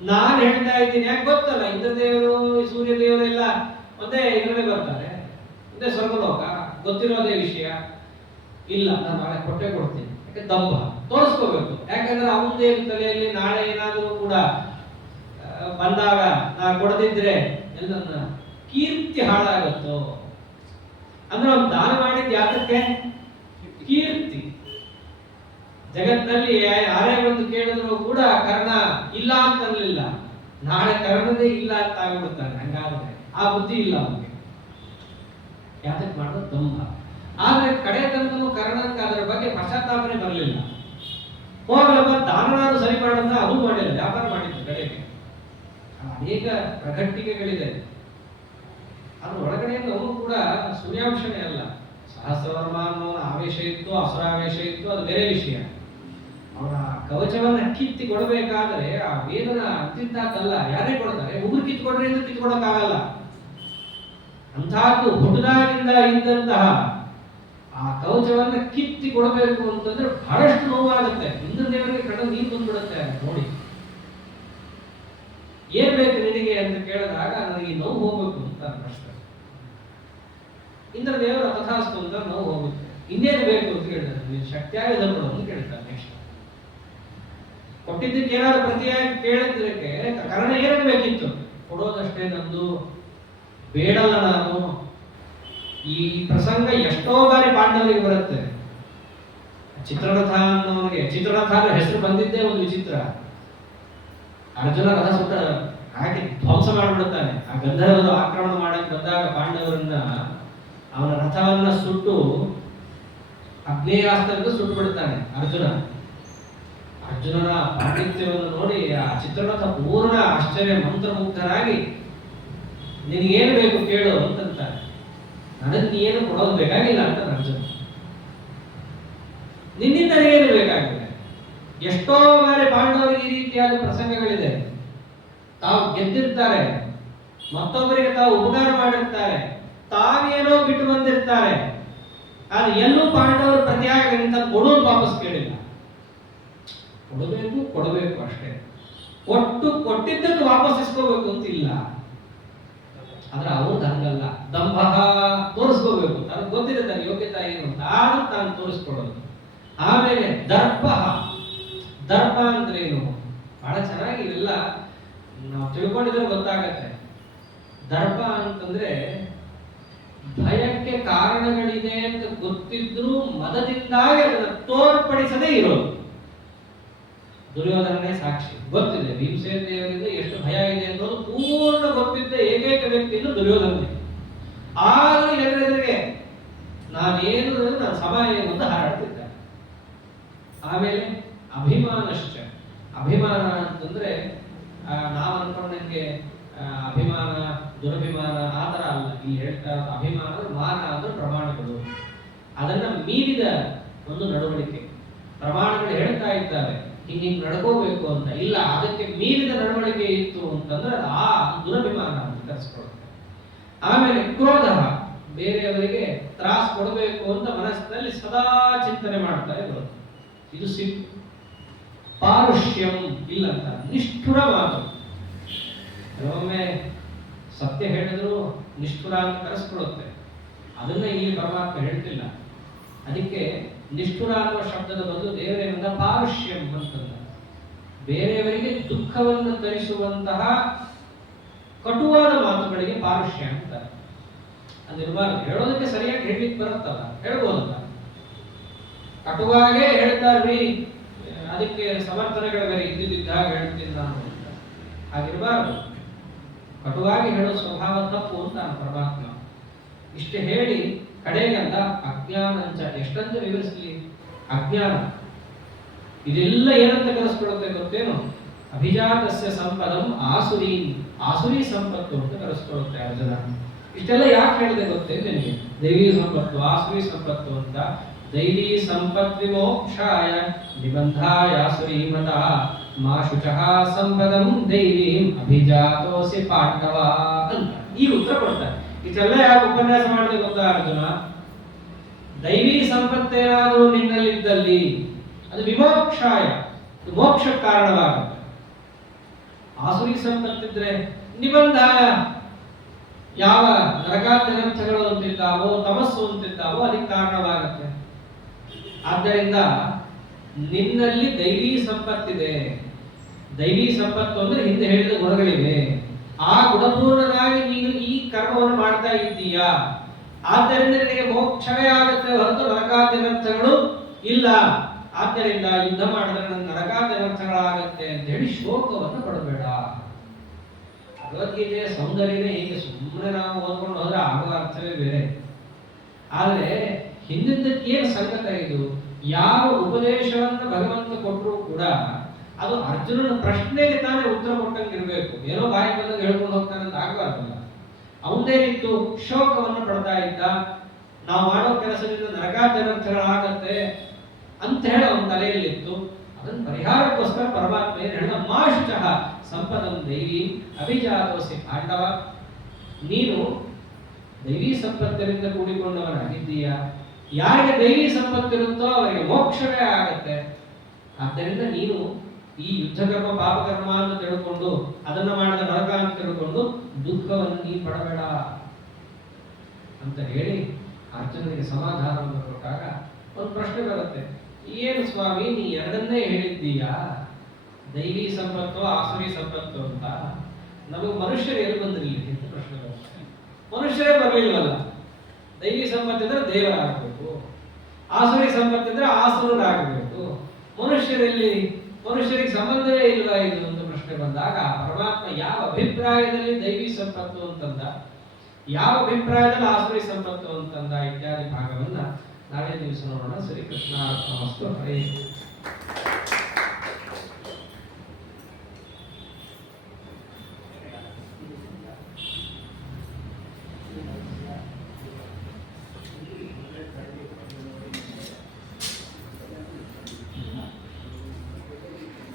ನಾನು ಹೇಳ್ತಾ ಇದ್ದೀನಿ, ಯಾಕೆ ಗೊತ್ತಲ್ಲ, ಇಂದ್ರದೇವರು ಸೂರ್ಯ ದೇವರೆಲ್ಲ ಒಂದೇ ಇದರಲ್ಲೇ ಬರ್ತಾರೆ, ಒಂದೇ ಸ್ವರ್ಗಲೋಕ, ಗೊತ್ತಿರೋದೇ ವಿಷಯ. ಇಲ್ಲ, ನಾನು ನಾಳೆ ಕೊಟ್ಟೆ ಕೊಡ್ತೀನಿ. ಯಾಕೆ ದಂಭ ತೋರಿಸ್ಕೋಬೇಕು. ಯಾಕಂದ್ರೆ ಅವನದೇ ತಲೆಯಲ್ಲಿ ನಾಳೆ ಏನಾದರೂ ಕೂಡ ಬಂದಾಗ ನಾ ಕೊಡದಿದ್ರೆ ಎಲ್ಲ ಕೀರ್ತಿ ಹಾಳಾಗುತ್ತೋ. ಅಂದ್ರೆ ಅವ್ನು ದಾನ ಮಾಡಿದ ಯಾತಕ್ಕೆ? ಕೀರ್ತಿ. ಜಗತ್ತಿನಲ್ಲಿ ಯಾರೇ ಒಂದು ಕೇಳಿದ್ರು ಕೂಡ ಕರ್ಣ ಇಲ್ಲ ಅಂತಲಿಲ್ಲ, ನಾಳೆ ಕರ್ಣದೇ ಇಲ್ಲ ಅಂತ ಆಗ್ಬಿಡ್ತಾನೆ. ಹಂಗಾದ್ರೆ ಆ ಬುದ್ಧಿ ಇಲ್ಲ ಅವನಿಗೆ. ಯಾತಕ್ಕೆ ಮಾಡೋದು? ದಂಭ. ಆದ್ರೆ ಕಡೆ ತನಕನೂ ಕರ್ಣಕ್ಕೆ ಅದರ ಬಗ್ಗೆ ಪಶ್ಚಾತ್ತಾಪನೆ ಬರಲಿಲ್ಲ. ಹೋಗಲಪ್ಪ ದಾನನಾರು ಸರಿ ಮಾಡೋದನ್ನ ಅದು ಮಾಡಿಲ್ಲ, ವ್ಯಾಪಾರ ಮಾಡಿದ್ದು ಕಡೆಗೆ. ಅನೇಕ ಪ್ರಘಟ್ಟಿಕೆಗಳಿದೆ. ಅದ್ರ ಒಳಗಡೆಯಿಂದ ಅವನು ಕೂಡ ಸೂರ್ಯಾಂಶನೇ ಅಲ್ಲ. ಸಹಸ್ರವರ್ಮ ಅನ್ನೋ ಆವೇಶ ಇತ್ತು, ಅಸುರಾವೇಶ ಇತ್ತು, ಅದು ಬೇರೆ ವಿಷಯ. ಅವನ ಕವಚವನ್ನ ಕಿತ್ತಿ ಕೊಡಬೇಕಾದ್ರೆ ಆ ವೇದನ ಅಂತಿದ್ದಲ್ಲ, ಯಾರೇ ಕೊಡ್ತಾರೆ. ಒಬ್ರು ಕಿತ್ಕೊಡ್ರಿ ಅಂದ್ರೆ ಕಿತ್ಕೊಡಕ್ಕಾಗಲ್ಲ. ಅಂತಹದ್ದು ಹುಟ್ಟದಾಗಿಂದ ಇದ್ದಂತಹ ಆ ಕವಚವನ್ನ ಕಿತ್ತಿ ಕೊಡಬೇಕು ಅಂತಂದ್ರೆ ಬಹಳಷ್ಟು ನೋವಾಗುತ್ತೆ. ಇಂದ್ರದೇವರಿಗೆ ಕಣ್ಣ ನೀರು ಬಂದ್ಬಿಡುತ್ತೆ ನೋಡಿ. ಏನ್ ಬೇಕು ನಿನಗೆ ಅಂತ ಕೇಳಿದಾಗ ನನಗೆ ಈ ನೋವು ಹೋಗ್ಬೇಕು ಅಂತ ಪ್ರಶ್ನೆ. ಇಂದ್ರದೇವರು ತಥಾಸ್ತು ಅಂತ ನೋವು ಹೋಗುತ್ತೆ. ಇನ್ನೇನು ಬೇಕು ಅಂತ ಕೇಳ್ತಾರೆ, ನೀನು ಶಕ್ತಿಯಾಗಿ ಧರ್ಮಗಳು ಅಂತ ಕೇಳ್ತಾರೆ. ನೆಕ್ಸ್ಟ್ ಕೊಟ್ಟಿದ್ದಕ್ಕೆ ಏನಾದ್ರು ಪ್ರತಿಯಾಗಿ ಕೇಳಿದ್ದಕ್ಕೆ ಕಾರಣ ಏನೇನು ಬೇಕಿತ್ತು? ಕೊಡೋದಷ್ಟೇ ನಂದು, ಬೇಡಲ್ಲ ನಾನು. ಈ ಪ್ರಸಂಗ ಎಷ್ಟೋ ಬಾರಿ ಪಾಂಡವರಿಗೆ ಬರುತ್ತೆ. ಚಿತ್ರರಥ ಅನ್ನೋನಿಗೆ ಚಿತ್ರರಥ ಹೆಸರು ಬಂದಿದ್ದೇ ಒಂದು ವಿಚಿತ್ರ. ಅರ್ಜುನ ರಥ ಸುತ್ತ ಹಾಕಿ ಧ್ವಂಸ ಮಾಡಿಬಿಡುತ್ತಾನೆ. ಆ ಗಂಧರ್ವರು ಆಕ್ರಮಣ ಮಾಡಕ್ಕೆ ಬಂದಾಗ ಪಾಂಡವರನ್ನ, ಅವನ ರಥವನ್ನ ಸುಟ್ಟು ಅಗ್ನೇಯಾಸ್ತ್ರದಿಂದ ಸುಟ್ಟು ಬಿಡುತ್ತಾನೆ ಅರ್ಜುನ. ಅರ್ಜುನನ ಪಾಂಡಿತ್ಯವನ್ನು ನೋಡಿ ಆ ಚಿತ್ರರಥ ಪೂರ್ಣ ಆಶ್ಚರ್ಯ ಮಂತ್ರಮುಗ್ಧರಾಗಿ ನಿನಗೇನು ಬೇಕು ಕೇಳು ಅಂತಂತಾರೆ. ನನಗೆ ನೀನು ಕೊಡೋದು ಬೇಕಾಗಿಲ್ಲ ಅಂತ ಅರ್ಜುನ. ನಿನ್ನಿಂದ ನನಗೇನು ಬೇಕಾಗಿದೆ? ಎಷ್ಟೋ ಬಾರಿ ಪಾಂಡವರಿಗೆ ಈ ರೀತಿಯಾದ ಪ್ರಸಂಗಗಳಿದೆ. ತಾವು ಗೆದ್ದಿರ್ತಾರೆ, ಮತ್ತೊಬ್ಬರಿಗೆ ತಾವು ಉಪಕಾರ ಮಾಡಿರ್ತಾರೆ, ತಾವೇನೋ ಬಿಟ್ಟು ಬಂದಿರ್ತಾರೆ. ಆದ್ರೆ ಎಲ್ಲೂ ಪಾಂಡವರು ಪ್ರತಿಯಾಗದಿಂದ ಕೊಡೋದು ವಾಪಸ್ ಕೇಳಿಲ್ಲ. ಕೊಡಬೇಕು ಅಷ್ಟೇ. ಕೊಟ್ಟಿದ್ದಕ್ಕೆ ವಾಪಸ್ ಇಸ್ಕೋಬೇಕು ಅಂತಿಲ್ಲ. ಆದ್ರೆ ಅವ್ರದ್ದು ಹಂಗಲ್ಲ. ದಂಭ ತೋರಿಸ್ಕೋಬೇಕು, ತನಗೆ ಗೊತ್ತಿದೆ ತನ್ನ ಯೋಗ್ಯತೆ ಏನು ಅಂತ, ಆದ್ರೆ ತಾನು ತೋರಿಸ್ಕೊಡೋದು. ಆಮೇಲೆ ದರ್ಪ. ದರ್ಪ ಅಂದ್ರೆ ಏನು? ಬಹಳ ಚೆನ್ನಾಗಿ ಇವೆಲ್ಲ ನಾವು ತಿಳ್ಕೊಂಡಿದ್ರೆ ಗೊತ್ತಾಗತ್ತೆ. ದರ್ಪ ಅಂತಂದ್ರೆ ಭಯಕ್ಕೆ ಕಾರಣಗಳಿದೆ ಅಂತ ಗೊತ್ತಿದ್ರೂ ಮದದಿಂದಾಗಿ ಅದನ್ನು ತೋರ್ಪಡಿಸದೇ ಇರೋದು. ದುರ್ಯೋಧನನೇ ಸಾಕ್ಷಿ. ಗೊತ್ತಿದೆ ಭೀಮಸೇನ ದೇವರಿಂದ ಎಷ್ಟು ಭಯ ಇದೆ ಅನ್ನೋದು ಪೂರ್ಣ ಗೊತ್ತಿದ್ದ ಏಕೈಕ ವ್ಯಕ್ತಿ ಎಂದು ದುರ್ಯೋಧನ. ಆದರೂ ಎದುರೆದುರಿಗೆ ನಾನೇನು ನಾನು ಸಮ ಏನು ಅಂತ ಹಾರಾಡ್ತಿದ್ದ. ಆಮೇಲೆ ಅಭಿಮಾನಶ್ಚ. ಅಭಿಮಾನ ಅಂತಂದ್ರೆ ನಾವು ಅನ್ಕೊಂಡಂಗೆ ಅಭಿಮಾನ ದುರಭಿಮಾನ ಆ ತರ ಅಲ್ಲ. ಇಲ್ಲಿ ಹೇಳ್ತಾ ಅಭಿಮಾನ ಮಾನ ಅಂದ್ರೆ ಪ್ರಮಾಣಗಳು, ಅದನ್ನ ಮೀರಿದ ಒಂದು ನಡವಳಿಕೆ. ಪ್ರಮಾಣಗಳು ಹೇಳ್ತಾ ಇದ್ದಾರೆ ಹಿಂಗೆ ನಡ್ಕೋಬೇಕು ಅಂತ, ಇಲ್ಲ ಅದಕ್ಕೆ ಮೀರಿದ ನಡವಳಿಕೆ ಇತ್ತು ಅಂತಂದ್ರೆ ಆ ದುರಭಿಮಾನ ಅಂತ ಕರೆಸ್ಕೊಡುತ್ತೆ. ಆಮೇಲೆ ಕ್ರೋಧ, ಬೇರೆಯವರಿಗೆ ತ್ರಾಸ ಕೊಡಬೇಕು ಅಂತ ಮನಸ್ಸಿನಲ್ಲಿ ಸದಾ ಚಿಂತನೆ ಮಾಡ್ತಾ ಇರೋದು, ಇದು ಸಿಟ್ಟು. ಪಾರುಷ್ಯಂ ಇಲ್ಲಂತ ನಿಷ್ಠುರ ಮಾತು. ಕೆಲವೊಮ್ಮೆ ಸತ್ಯ ಹೇಳಿದ್ರು ನಿಷ್ಠುರ ಅಂತ ಕರೆಸ್ಕೊಡುತ್ತೆ. ಅದನ್ನ ಇಲ್ಲಿ ಪರಮಾತ್ಮ ಹೇಳ್ತಿಲ್ಲ. ಅದಕ್ಕೆ ನಿಷ್ಠುರ ಅನ್ನುವ ಶಬ್ದದ ಬದಲು ದೇವರೇನಿಂದ ಪಾರುಷ್ಯಂ ಅಂತಂದ. ಬೇರೆಯವರಿಗೆ ದುಃಖವನ್ನು ತರಿಸುವಂತಹ ಕಟುವಾದ ಮಾತುಗಳಿಗೆ ಪಾರುಷ್ಯ ಅಂತ. ಅದಿರಬಾರ್ದು. ಹೇಳೋದಕ್ಕೆ ಸರಿಯಾಗಿ ಹೇಳಲಿಕ್ಕೆ ಬರುತ್ತಲ್ಲ, ಹೇಳ್ಬೋದಲ್ಲ. ಕಟುವಾಗೇ ಹೇಳ್ತಾರ್ರಿ, ಅದಕ್ಕೆ ಸಮರ್ಥನೆಗಳು ಬೇರೆ ಇದ್ದಿದ್ದಾಗ ಹೇಳ್ತೀನಿ ನಾನು ಅಂತ. ಹಾಗಿರಬಾರ್ದು. ಕಟುವಾಗಿ ಹೇಳೋ ಸ್ವಭಾವ ತಪ್ಪು ಅಂತ ಪರಮಾತ್ಮ. ಇಷ್ಟು ಹೇಳಿ ಕಡೆಗಂದ ಅಜ್ಞಾನಂಚ. ಎಷ್ಟಂತ ವಿವರಿಸಲಿ ಅಜ್ಞಾನ. ಇದೆಲ್ಲ ಏನಂತ ಕರೆಸ್ಕೊಡುತ್ತೆ ಗೊತ್ತೇನು? ಅಭಿಜಾತಸ್ಯ ಸಂಪದಂ ಆಸುರಿ. ಆಸುರಿ ಸಂಪತ್ತು ಅಂತ ಕರೆಸ್ಕೊಡುತ್ತೆ ಅರ್ಜುನ. ಇಷ್ಟೆಲ್ಲ ಯಾಕೆ ಹೇಳಿದೆ ಗೊತ್ತೇನು ನಿನಗೆ? ದೈವಿ ಸಂಪತ್ತು, ಆಸುರಿ ಸಂಪತ್ತು ಅಂತ. ದೈವಿ ಸಂಪತ್ ವಿಮೋಕ್ಷಾಯ ನಿಬಂಧಾಯ ಆಸುರಿ ಮತ ಮಾ ಶುಚಃ ಸಂಪದಂ ದೈವೀಂ ಅಭಿಜಾತೋಸಿ ಪಾಂಡವ ಅಂತ ಈ ಉತ್ತರ ಕೊಡ್ತಾರೆ. ಇಷ್ಟೆಲ್ಲ ಯಾಕೆ ಉಪನ್ಯಾಸ ಮಾಡಿದೆ ಗೊತ್ತಾ ಅರ್ಜುನ? ದೈವಿ ಸಂಪತ್ತೇನಾದರೂ ನಿನ್ನಲ್ಲಿದ್ದಲ್ಲಿ ಅದು ವಿಮೋಕ್ಷಾಯ, ಮೋಕ್ಷ ಕಾರಣವಾಗುತ್ತೆ. ಆಸುರಿ ಸಂಪತ್ತಿದ್ರೆ ನಿಬಂಧಾಯ, ಯಾವ ನರಕಾದ್ಯನರ್ಥಗಳು ಅಂತಿದ್ದಾವೋ ತಮಸ್ಸು ಅಂತಿದ್ದಾವೋ ಅದಕ್ಕೆ ಕಾರಣವಾಗುತ್ತೆ. ಆದ್ದರಿಂದ ನಿನ್ನಲ್ಲಿ ದೈವಿ ಸಂಪತ್ತಿದೆ. ದೈವಿ ಸಂಪತ್ತು ಅಂದ್ರೆ ಹಿಂದೆ ಹೇಳಿದ ಗುಣಗಳಿವೆ. ಆ ಗುಣಪೂರ್ಣನಾಗಿ ನೀನು ಈ ಕರ್ಮವನ್ನು ಮಾಡ್ತಾ ಇದ್ದೀಯಾ, ಆದ್ದರಿಂದ ನಿನಗೆ ಮೋಕ್ಷವೇ ಆಗುತ್ತೆ ಹೊರತು ನರಕಾದ್ಯನರ್ಥಗಳು ಇಲ್ಲ. ಆದ್ದರಿಂದ ಯುದ್ಧ ಮಾಡಿದ್ರೆ ನನ್ನ ನರಕಾದ್ಯನರ್ಥಗಳಾಗತ್ತೆ ಅಂತ ಹೇಳಿ ಶೋಕವನ್ನು ಪಡಬೇಡ. ಭಗವದ್ಗೀತೆಯ ಸೌಂದರ್ಯನೇ ಹೀಗೆ. ಸುಮ್ಮನೆ ನಾವು ಓದ್ಕೊಂಡು ಹೋದ್ರೆ ಆಗುವ ಅರ್ಥವೇ ಬೇರೆ. ಆದರೆ ಹಿಂದಿದ್ದಕ್ಕೆ ಏನು ಸಂಗತ ಇದು? ಯಾವ ಉಪದೇಶವನ್ನು ಭಗವಂತ ಕೊಟ್ಟರು ಕೂಡ ಅದು ಅರ್ಜುನನ ಪ್ರಶ್ನೆಗೆ ತಾನೇ ಉತ್ತರ ಕೊಟ್ಟಂಗಿರ್ಬೇಕು. ಏನೋ ಬಾಯಿ ಬಂದಾಗ ಹೇಳ್ಕೊಂಡು ಹೋಗ್ತಾನೆ ಅಂತ ಆಗಬಾರ್ದಲ್ಲ. ಅವನೇನಿತ್ತು ಶೋಕವನ್ನು ಪಡ್ತಾ ಇದ್ದ. ನಾವು ಮಾಡೋ ಕೆಲಸದಿಂದ ನರಕಾದ್ಯನರ್ಥಗಳಾಗತ್ತೆ ಅಂತ ಹೇಳಿ ಅವನ ತಲೆಯಲ್ಲಿತ್ತು. ಅದನ್ನು ಪರಿಹಾರಕ್ಕೋಸ್ಕರ ಪರಮಾತ್ಮ ಏನು ಹೇಳಿದ? ಮಾಶುಚಃ ಸಂಪದಂ ದೈವಿ ಅಭಿಜಾತೋಸಿ ಪಾಂಡವ. ನೀನು ದೈವಿ ಸಂಪತ್ತಿನಿಂದ ಕೂಡಿಕೊಂಡವನಾಗಿದ್ದೀಯ. ಯಾರಿಗೆ ದೈವಿ ಸಂಪತ್ತಿರುತ್ತೋ ಅವರಿಗೆ ಮೋಕ್ಷವೇ ಆಗತ್ತೆ. ಆದ್ದರಿಂದ ನೀನು ಈ ಯುದ್ಧಕರ್ಮ ಪಾಪಕರ್ಮ ಅಂತ ತಿಳ್ಕೊಂಡು ಅದನ್ನ ಮಾಡಿದ ನರಕ ಅಂತ ತಿಳ್ಕೊಂಡು ದುಃಖವನ್ನು ನೀ ಪಡಬೇಡ ಅಂತ ಹೇಳಿ ಅರ್ಜುನನಿಗೆ ಸಮಾಧಾನವನ್ನು ಕೊಟ್ಟಾಗ ಒಂದು ಪ್ರಶ್ನೆ ಬರುತ್ತೆ. ಏನು ಸ್ವಾಮಿ, ನೀ ಎರಡನ್ನೇ ಹೇಳಿದ್ದೀಯಾ, ದೈವಿ ಸಂಪತ್ತು ಆಸುರಿ ಸಂಪತ್ತು ಅಂತ. ನಮಗೆ ಮನುಷ್ಯರು ಎಲ್ಲಿ ಬಂದಿರಲಿ ಅಂತ ಪ್ರಶ್ನೆ ಬರುತ್ತೆ. ಮನುಷ್ಯರೇ ಬರಲಿಲ್ವಲ್ಲ. ದೈವಿ ಸಂಪತ್ತಿದ್ರೆ ದೇವರಾಗಬೇಕು, ಆಸುರಿ ಸಂಪತ್ತಿದ್ರೆ ಆಸುರರಾಗಬೇಕು. ಮನುಷ್ಯರಲ್ಲಿ ಮನುಷ್ಯರಿಗೆ ಸಂಬಂಧವೇ ಇಲ್ವಾ ಇದು ಅಂತ ಪ್ರಶ್ನೆ ಬಂದಾಗ ಪರಮಾತ್ಮ ಯಾವ ಅಭಿಪ್ರಾಯದಲ್ಲಿ ದೈವಿ ಸಂಪತ್ತು ಅಂತಂದ, ಯಾವ ಅಭಿಪ್ರಾಯದಲ್ಲಿ ಆಸುರಿ ಸಂಪತ್ತು ಅಂತಂದ ಇತ್ಯಾದಿ ಭಾಗವನ್ನ ನಾಳೆ ದಿವಸ ನೋಡೋಣ. ಶ್ರೀಕೃಷ್ಣ ಅರ್ಪಣಮಸ್ತು. ಹರೇ